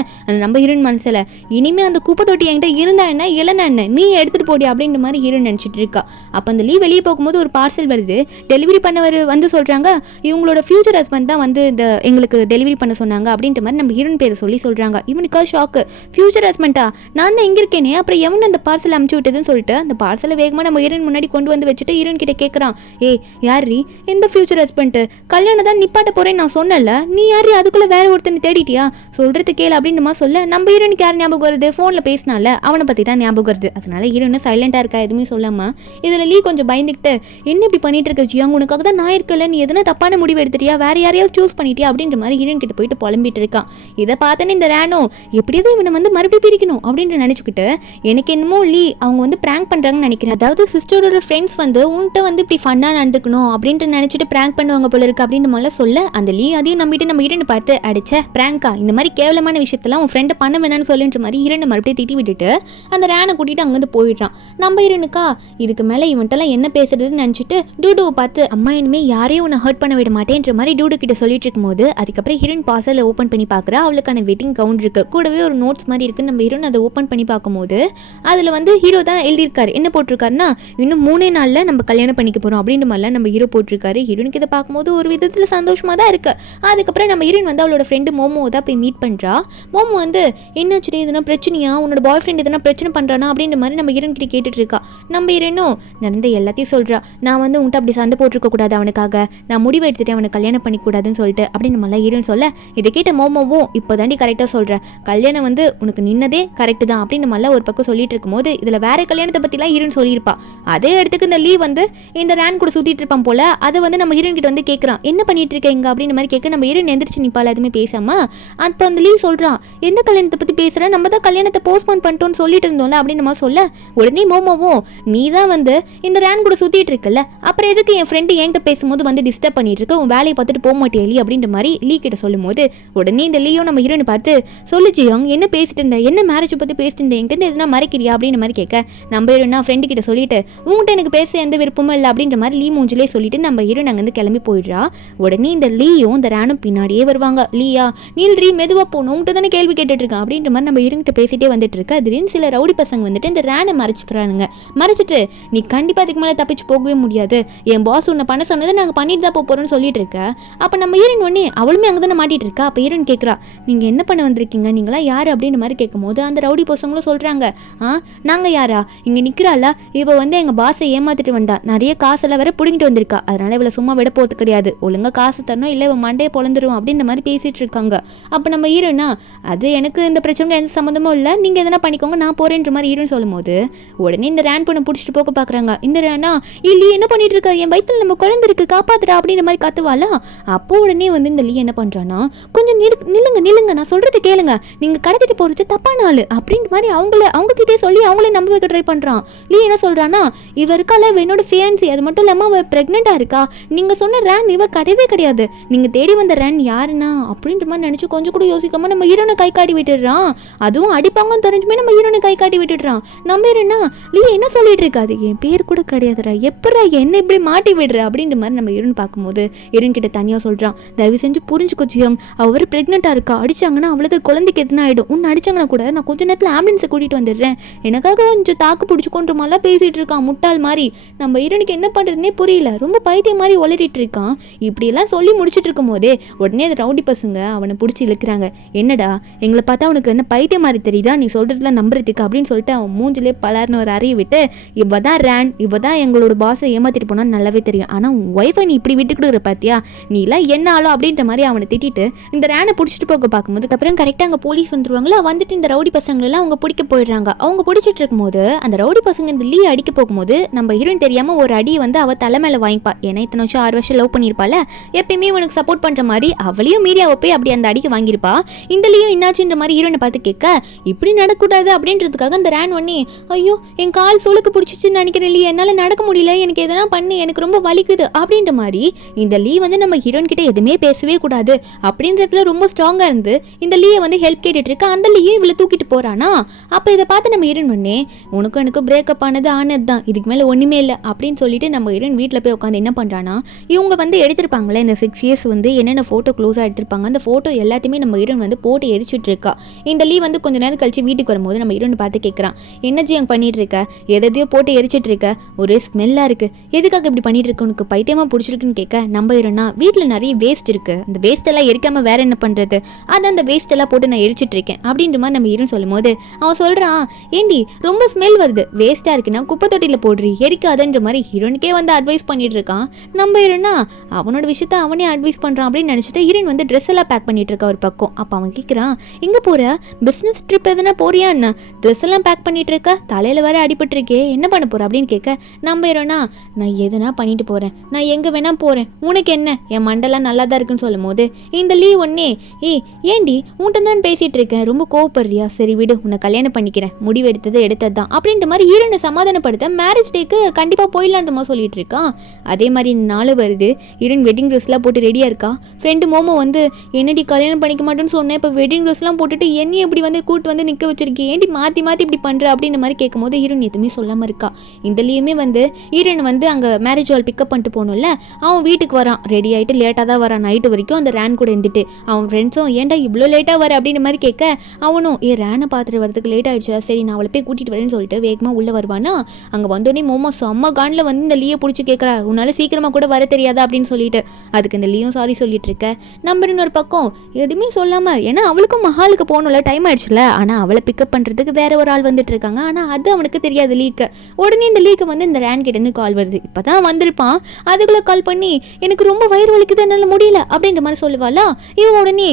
நம்ம ஹீரோயின் மனசில் இனிமேல் அந்த குப்பை தொட்டி என்கிட்ட இருந்தா என்ன இல்லைன்னா என்ன நீ எடுத்துகிட்டு போடி அப்படின்ற மாதிரி ஹீரோயின் நினச்சிட்டு இருக்கா. அப்போ அந்த லீ வெளியே போகும்போது ஒரு பார்சல் வருது, டெலிவரி பண்ணவர் வந்து சொல்கிறாங்க, இவங்களோட ஃபியூச்சர் ஹஸ்பண்ட் தான் வந்து இந்த எங்களுக்கு டெலிவரி பண்ண சொன்னாங்க அப்படின்ற மாதிரி நம்ம ஹீரோயின் ஹீரோயின் பேரை சொல்லி சொல்கிறாங்க. இவனுக்கா ஷாக்கு. ஃபியூச்சர் ஹஸ்பண்டா, நான் தான் எங்கே இருக்கேனே, அப்புறம் எவனு அந்த பார்சல் அமுச்சு விட்டதுன்னு சொல்லிட்டு அந்த பார்சலை வேகமாக நம்ம ஹீரோயின் முன்னாடி கொண்டு வந்து வச்சுட்டு ஹீரோயின் கிட்ட கேட்குறான். ஏய் யார்ரி எந்த ஃபியூச்சர் ஹஸ்பண்ட், கல்யாணம் தான் நிப்பாட்ட போறேன்னு நான் சொன்னல, நீ யாரு அதுக்குள்ளே வேற ஒருத்தனை தேடிட்டியா, சொல்கிறது கேளு அப்படின்னுமா சொல்ல நம்ம ஹீரோனுக்கு யார் ஞாபகம் வருது, ஃபோனில் பேசினால அவனை பற்றி தான் ஞாபகம் வருது. அதனால ஹீரோயின் சைலண்டாக இருக்கா, எதுவுமே சொல்லாமல். இதில் லீ கொஞ்சம் பயந்துக்கிட்டு என்ன இப்படி பண்ணிட்டு இருக்க ஜியாங், உனக்காக தான் நான் இருக்கல, நீ எதனா தப்பான முடிவு எடுத்துட்டியா, வேற யாரையாவது சூஸ் பண்ணிட்டியா அப்படின்ற மாதிரி ஹீரோயின் கிட்ட போயிட்டு புலம்பிட்டு இருக்கான். இதை பார்த்தேன்னு இந்த ரேனோ எப்படியாவது இவனை வந்து மறுபடியும் பிரிக்கணும் அப்படின்னு நினச்சிக்கிட்டு எனக்கு என்னமோ லீ அவங்க வந்து பிராங்க் பண்ணுறாங்கன்னு நினைக்கிறேன், அதாவது சிஸ்டரோட ஃப்ரெண்ட்ஸ் வந்து உன்கிட்ட வந்து இப்படி ஃபன்னாக நடந்துக்கணும் அப்படின்ட்டு நினச்சிட்டு பிராங்க் பண்ணுவாங்க போல இருக்கு அப்படின்னு மாதிரிலாம் சொல்ல அந்த லீ அதையும் நம்பிட்டு நம்ம ஹீரோனை பார்த்து அடிச்ச பிராங்கா, இந்த மாதிரி கேவலமான விஷயத்தெல்லாம் உன் ஃப்ரெண்டை பண்ண வேணான்னு சொல்லுன்ற மாதிரி ஹீரோனை மறுபடியும் திட்டி விட்டுட்டு அந்த ரேனை கூட்டிட்டு அங்கேருந்து போயிடுறான். நம்ம ஹீரோனுக்கா இதுக்கு மேலே இவன்ட்டெல்லாம் என்ன பேசுறதுன்னு நினச்சிட்டு டூடுவை பார்த்து அம்மா இனிமே யாரையும் உன்னை ஹர்ட் பண்ண விட மாட்டேன்ற மாதிரி டூடு கிட்ட சொல்லிட்டு இருக்கும்போது அதுக்கப்புறம் ஹீரோயின் பார்சலை ஓப்பன் பண்ணி பார்க்குறா. அவளுக்கான வெட்டிங் கவுண்ட் இருக்கு, கூடவே ஒரு நோட்ஸ் மாதிரி இருக்கு. நம்ம ஹீரோன் அதை ஓப்பன் பண்ணி பார்க்கும்போது அதில் வந்து ஹீரோ தான் எழுதியிருக்காரு. என்ன போட்டிருக்காருன்னா இன்னும் 3 நாளில் நம்ம கல்யாணம் பண்ணிக்க போகிறோம் அப்படின்ற மாதிரிலாம் நம்ம ஹீரோ போட்டிருக்காரு. ஹீரோனுக்கு இதை பார்க்கும்போது ஒரு விதத்தில் சந்தோஷமாக தான் இருக்கு. அதுக்கப்புறம் நம்ம ஹீரோயின் வந்து அவளோட ஃப்ரெண்டு மோமோ தான் போய் மீட் பண்ணுறா. மோமோ வந்து என்னாச்சு எதுனா பிரச்சனையா, உன்னோட பாய் ஃப்ரெண்ட் எதனா பிரச்சனை பண்ணுறானா அப்படின்ற மாதிரி நம்ம ஹீரோன் கிட்ட கேட்டுட்டு இருக்கா. நம்ம ஹீரோனும் நடந்த எல்லாத்தையும் சொல்கிறா. நான் வந்து உன்ட்ட அப்படி சண்டை போட்டிருக்க கூடாது, அவனுக்காக நான் முடிவு எடுத்துட்டு அவனை கல்யாணம் பண்ணிக்கூடாதுன்னு சொல்லிட்டு அப்படின்னு நம்மளாம் ஹீரோன்னு சொல்ல இதை கேட்ட மோமோவும் இப்போ தாண்டி கரெக்டாக சொல்கிறேன், கல்யாணம் வந்து உனக்கு நின்னதே கரெக்டு தான் அப்படின்னு நம்மளாம் ஒரு பக்கம் சொல்லிட்டு இருக்கும்போது இதில் வேற கல்யாணத்தை பற்றிலாம் ஹீரோன்னு சொல்லியிருப்பா. அதே இடத்துக்கு இந்த லீ வந்து இந்த ரேன் கூட சுற்றிட்டு இருப்பான் போல. அதை வந்து நம்ம ஹீரோன் கிட்ட வந்து கேட்குறான், என்ன பண்ணிட்டு இருக்கீங்க அப்படின்ற மாதிரி கேட்க நம்ம ஹீரோன் எந்திரிச்சு நிப்பால எதுவுமே பேசாம. அப்போ அந்த லீ சொல்கிறான், எந்த கல்யாணத்தை பற்றி பேசுகிறேன், நம்ம தான் கல்யாணத்தை போஸ்ட்போன் பண்ணிட்டோம்னு சொல்லிட்டு இருந்தோம்ல அப்படின்னு நம்ம சொல்ல உடனே மோமோவும் நீ தான் வந்து இந்த ரேன் கூட சுற்றிட்டு இருக்கல, அப்புறம் எதுக்கு என் ஃப்ரெண்டு என்கிட்ட பேசும்போது வந்து டிஸ்டர்ப் பண்ணிட்டு இருக்க, உன் வேலையை பார்த்துட்டு போக மாட்டேன் லீ அப்படின்ற மாதிரி லீ கிட்ட சொல்லும் போது உடனே இந்த லீயோ நம்ம ஹீரோனை பார்த்து சொல்லு ஜியாங் என்ன பேசிட்டு இருந்த, என்ன மேரேஜ் பற்றி பேசிட்டு இருந்தேன், என்கிட்ட எதுனா மறைக்கிறியா அப்படின்ற மாதிரி கேட்க நம்ம ஹீரோனா ஃப்ரெண்டு கிட்ட சொல்லிட்டு உங்கள்கிட்ட எனக்கு பேச எந்த விருப்பமும் இல்லை அப்படின்ற மாதிரி லீ மூஞ்சிலே சொல்லிட்டு நம்ம ஹீரோன் அங்கேருந்து கிளம்பி போயிடுறா. உடனே இந்த லீயும் இந்த ரேனும் பின்னாடியே வருவாங்க. லீயா நீல்ரி மெதுவாக போகணும், உங்கள்கிட்ட தானே கேள்வி கேட்டுட்டு இருக்கேன் அப்படின்ற மாதிரி நம்ம ஹீரோன்கிட்ட பேசிட்டே வந்துட்டு இருக்கா. திடீர்னு சில ரவுடி பசங்க வந்துட்டு இந்த ரேனை மறைச்சிக்கிறானுங்க. மறைச்சிட்டு நீ கண்டிப்பாக அதுக்கு மேலே தப்பிச்சு போகவே முடியாது, என் பாஸ் உன்னை பண்ண சொன்னதை நாங்கள் பண்ணிட்டு தான் போகிறோம்னு சொல்லிட்டு இருக்க. அப்போ நம்ம ஹீரோயின் ஒன்னே அவளுமே அங்கே தானே மாட்டிட்டு இருக்கா. அப்போ ஹீரோயின் கேட்குறா, நீங்கள் என்ன பண்ண வந்திருக்கீங்க, நீங்களாம் யார் அப்படின்ற மாதிரி கேட்கும்போது அந்த ரவுடி பசங்களும் சொல்கிறாங்க, நாங்கள் யாரா, இங்கே நிற்கிறாளா, இவ வந்து எங்கள் பாஸை ஏமாத்திட்டு வந்தா, நிறைய காசெல்லாம் வேற பிடிங்கிட்டு வந்திருக்கா, அதனால இவளை சும்மா விட போகிறது கிடையாது, ஒழுங்காக காசு தரணும் இல்லை இவன் மண்டையை பொழந்துரும் அப்படின்ற மாதிரி பேசிகிட்டு இருக்காங்க. அப்போ நம்ம ஹீரோனா அது எனக்கு இந்த பிரச்சனை எந்த சம்மந்தமும் இல்லை, நீங்கள் எதனா பண்ணிக்கோங்க நான் போகிறேன்ற மாதிரி ஹீரோன்னு சொல்லும்போது உடனே இந்த ரேன் பொண்ணை பிடிச்சிட்டு போக பார்க்குறாங்க. இந்த ரேனா இல்லை என்ன பண்ணிட்டு இருக்கா, என் வயிற்றில் நம்ம குழந்தை இருக்கு காப்பாத்துறா அப்படின்ற மாதிரி கத்துவாளா. அப்போ உடனே வந்து இந்த லீ என்ன பண்ணுறான்னா கொஞ்சம் நில்லுங்க நான் சொல்கிறது கேளுங்க, நீங்கள் கடத்திட்டு போகிறது தப்பான ஆள் அப்படின்ற மாதிரி அவங்ககிட்டே சொல்லி அவங்களே நம்ப வைக்க ட்ரை பண்ணுறான். லீ என்ன சொல்கிறான்னா இவ இருக்கால என்னோட ஃபியான்சி, அது மட்டும் இல்லாமல் அவள் ப்ரெக்னெண்ட்டாக இருக்கா, நீங்கள் சொன்ன ரேன் இவ கிடையவே கிடையாது, நீங்கள் தேடி வந்த ரேன் யாருன்னா அப்படின்ற மாதிரி நினச்சி கொஞ்சம் கூட யோசிக்காமல் நம்ம ஹீரோனை கை காட்டி விட்டுடுறான். அதுவும் அடிப்பாங்கன்னு தெரிஞ்சுமே நம்ம ஹீரோனை கை காட்டி விட்டுடுறான். நம்ம ஹீரோனா லீ என்ன சொல்லிட்டு இருக்காது, என் பேர் கூட கிடையாதுடா, எப்படா என்ன இப்படி மாட்டி விடுற அப்படின்ற மாதிரி நம்ம ஹீரோன் பார்க்கும்போது ஹீரோன் கிட்ட தனியாக சொல்கிறான், தயவு செஞ்சு புரிஞ்சுக்கோ ஜியாங், அவர் ப்ரெக்னெண்ட்டாக இருக்கா, அடிச்சாங்கன்னா அவளுக்கு குழந்தைக்கு எதுனா ஆகிடும், உன்னை அடிச்சாங்கன்னா கூட நான் கொஞ்சம் நேரத்தில் ஆம்புலன்ஸை கூட்டிகிட்டு வந்துடுறேன், எனக்காக கொஞ்சம் தாக்கு பிடிச்சிக்கொன்ற மாதிரிலாம் பேசிகிட்டு இருக்கான் முட்டாள் மாதிரி. நம்ம ஹீரோனுக்கு என்ன பண்ணுறதுனே புரியல, ரொம்ப பைத்தியம் மாதிரி உளறிட்டு இருக்கான். இப்படியெல்லாம் சொல்லி முடிச்சுட்டு இருக்கும் போதே உடனே அந்த ரவுடி பசங்க அவனை பிடிச்சி இழுக்கிறாங்க. என்னடா எங்களை பார்த்தா அவனுக்கு என்ன பைத்தியம் மாதிரி தெரியுதா, நீ சொல்கிறதுலாம் நம்புறதுக்கு அப்படின்னு சொல்லிட்டு அவன் மூஞ்சிலே பலர்னு ஒரு அறையை விட்டு, இவ தான் ரேன், இவ தான் எங்களோட பாஸை ஏமாத்திட்டு போனான்னு நல்லாவே தெரியும், ஆனால் உன் ஒய்ஃபை நீ இப்படி விட்டுக்கிட்டு பார்த்தியா, நீ எல்லாம் என்ன ஆளோ அப்படின்ற மாதிரி அவனை திட்டிட்டு இந்த ரேனை பிடிச்சிட்டு போக பார்க்கும்போது அப்புறம் கரெக்டாக அங்கே போலீஸ் வந்துருவாங்களா. வந்துட்டு இந்த ரவுடி பசங்களெல்லாம் அவங்க பிடிக்க போயிடுறாங்க. அவங்க பிடிச்சிட்டு இருக்கும்போது அந்த ரவுடி பசங்க இந்த லீ அடிக்க போகும்போது நம்ம ஹீரோயின் தெரியாமல் ஒரு அடியை வந்து அவள் தலை மேலே வாங்கிப்பா. ஏன்னா இத்தனை வருஷம் 6 வருஷம் லவ் பண்ணியிருப்பாள், எப்பயுமே உனக்கு சப்போர்ட் பண்ணுற மாதிரி அவளையும் மீறி அவள் போய் அப்படி அந்த அடிக்க வாங்கியிருப்பா. இந்த லீயும் என்னாச்சுன்ற மாதிரி ஹீரோனை பார்த்து கேட்க இப்படி நடக்கூடாது அப்படின்றதுக்காக அந்த ரேன் ஒன்னே ஐயோ என் கால் சுளுக்கு பிடிச்சிச்சுன்னு நினைக்கிறேன் லீ, என்னால் நடக்க முடியல, எனக்கு எதனா பண்ணு, எனக்கு ரொம்ப வலிக்குது அப்படின்ற மாதிரி இந்த லீ வந்து நம்ம ஹீரோயின் கிட்ட எதுவுமே பேசவே கூடாது அப்படின்றதுல ரொம்ப ஸ்ட்ராங்காக இருந்து இந்த லீயை வந்து ஹெல்ப் கேட்டுட்டு இருக்கா. அந்த லீயும் இவளை தூக்கிட்டு போறானா. அப்போ இதை பார்த்து நம்ம ஹீரோயின் பண்ணே உனக்கும் எனக்கு பிரேக்கப் ஆனது ஆனது தான், இதுக்கு மேலே ஒன்றுமே இல்லை அப்படின்னு சொல்லிட்டு நம்ம ஹீரோயின் வீட்டில் போய் உட்காந்து என்ன பண்ணுறான்னா இவங்க வந்து எடுத்திருப்பாங்களே இந்த 6 இயர்ஸ் வந்து என்னென்ன ஃபோட்டோ க்ளோஸாக எடுத்திருப்பாங்க, அந்த ஃபோட்டோ எல்லாத்தையுமே நம்ம ஹீரோயின் வந்து போட்டு எரிச்சிட்டு இருக்கா. இந்த லீ வந்து கொஞ்ச நேரம் கழிச்சு வீட்டுக்கு வரும்போது நம்ம ஹீரோயின் பார்த்து கேட்குறான், என்ன ஜியாங் பண்ணிட்டு இருக்க, எதையோ போட்டு எரிச்சிட்டு இருக்க, ஒரே ஸ்மெல்லாக இருக்கு, எதுக்காக இப்படி பண்ணிட்டு இருக்க, உனக்கு பைத்தியமாக பிடிச்சிருக்குன்னு கேட்க நம்ம ஹீரோனா வீட்டில் நிறைய வேஸ்ட் இருக்கு, அந்த வேஸ்ட் எல்லாம் எரிக்காம வேற என்ன பண்ணுறது அதை அந்த வேஸ்ட் எல்லாம் போட்டு நான் எரிச்சிட்டு இருக்கேன் அப்படின்ற மாதிரி நம்ம ஹீரோன்னு சொல்லும் போது அவன் சொல்றான், ஏண்டி ரொம்ப ஸ்மெல் வருது, வேஸ்டா இருக்குன்னா குப்பை தொட்டியில போடுறி, எரிக்காதன்ற மாதிரி ஹீரோனுக்கே வந்து அட்வைஸ் பண்ணிட்டு இருக்கான். நம்ம ஹீரோனா அவனோட விஷயத்த அவனே அட்வைஸ் பண்றான் அப்படின்னு நினைச்சிட்டு ஹீரோன் வந்து ட்ரெஸ் எல்லாம் பேக் பண்ணிட்டு இருக்கா ஒரு பக்கம். அப்ப அவன் கேட்கிறான், எங்க போற, பிசினஸ் ட்ரிப் எதுனா போறியா என்ன, ட்ரெஸ் எல்லாம் பேக் பண்ணிட்டு இருக்க, தலையில வேற அடிபட்டு இருக்கே, என்ன பண்ண போற அப்படின்னு கேட்க நம்ம ஹீரோனா, நான் எதுனா பண்ணிட்டு போறேன், நான் எங்க வேணா போறேன், உனக்கு என்ன, என் மண்டெல்லாம் நல்லா தான் இருக்குன்னு சொல்லும் போது இந்த லீவ் ஒன்னே, ஏண்டி உன்கிட்ட தான் பேசிட்டு இருக்கேன், ரொம்ப கோவப்படுறியா, சரி விடு, உன்னை கல்யாணம் பண்ணிக்கிறேன், முடிவு எடுத்தது தான் அப்படின்ற மாதிரி ஹீரோனை சமாதானப்படுத்த மேரேஜ் டேக்கு கண்டிப்பா போயிடலான்ற மாதிரி சொல்லிட்டு இருக்கான். அதே மாதிரி இந்த நாள் வருது, ஹீரோயின் வெட்டிங் ட்ரெஸ்லாம் போட்டு ரெடியா இருக்கா. ஃப்ரெண்டு மோமோ வந்து, என்னடி கல்யாணம் பண்ணிக்க மாட்டேன்னு சொன்னேன், இப்போ வெட்டிங் ட்ரெஸ்லாம் போட்டுட்டு என்னை எப்படி வந்து கூட்டு வந்து நிற்க வச்சிருக்கேன், ஏண்டி மாற்றி மாற்றி இப்படி பண்ணுற அப்படின்ற மாதிரி கேட்கும் போது ஹீரோயின் எதுவுமே சொல்லாமல் இருக்கா. இதுலேயுமே வந்து ஹீரோயின் வந்து அங்கே மேரேஜ் ஹால் பிக்கப் பண்ணிட்டு போகணும்ல, அவன் வீட்டுக்கு வரான், ரெடி ஆகிட்டு லேட்டாக தான் வரான், நைட்டு வரைக்கும் அந்த ரேன் கூட இருந்துட்டு. அவன் ஃப்ரெண்ட்ஸும் ஏன்டா இவ்வளோ லேட்டாக வர அப்படின்ற மாதிரி கேட்க அவனும், ரேனை பார்த்துட்டு வரதுக்கு லேட் ஆகிடுச்சா, சரி நான் அவளை போய் கூட்டிகிட்டு வரேன்னு சொல்லிட்டு வேகமாக உள்ளே வருவானா. அங்கே வந்தோடனே மோமோ செம்ம காண்டில் வந்து இந்த லீயை பிடிச்சி கேட்குறா, உன்னால சீக்கிரமாக கூட வர தெரியாதா அப்படின்னு சொல்லிட்டு. அதுக்கு இந்த லீயும் சாரி சொல்லிட்டு இருக்க. நம்ம இன்னொரு பக்கம் எதுவுமே சொல்லாமல், ஏன்னா அவளுக்கும் மஹாலுக்கு போகணும்ல, டைம் ஆயிடுச்சுல, ஆனால் அவளை பிக்கப் பண்ணுறதுக்கு வேற ஒரு ஆள் வந்துட்டு இருக்காங்க. ஆனால் அது அவனுக்கு தெரியாது லீக்கு. உடனே இந்த லீக்கு வந்து இந்த ரேன் கிட்டேருந்து கால் வருது, இப்போ தான் வந்திருப்பான், அதுக்குள்ளே கால் பண்ணி எனக்கு ரொம்ப வயிறு வலிக்குது, என்னால் முடியல அப்படின்ற மாதிரி சொல்லுவாளா. இவன் உடனே,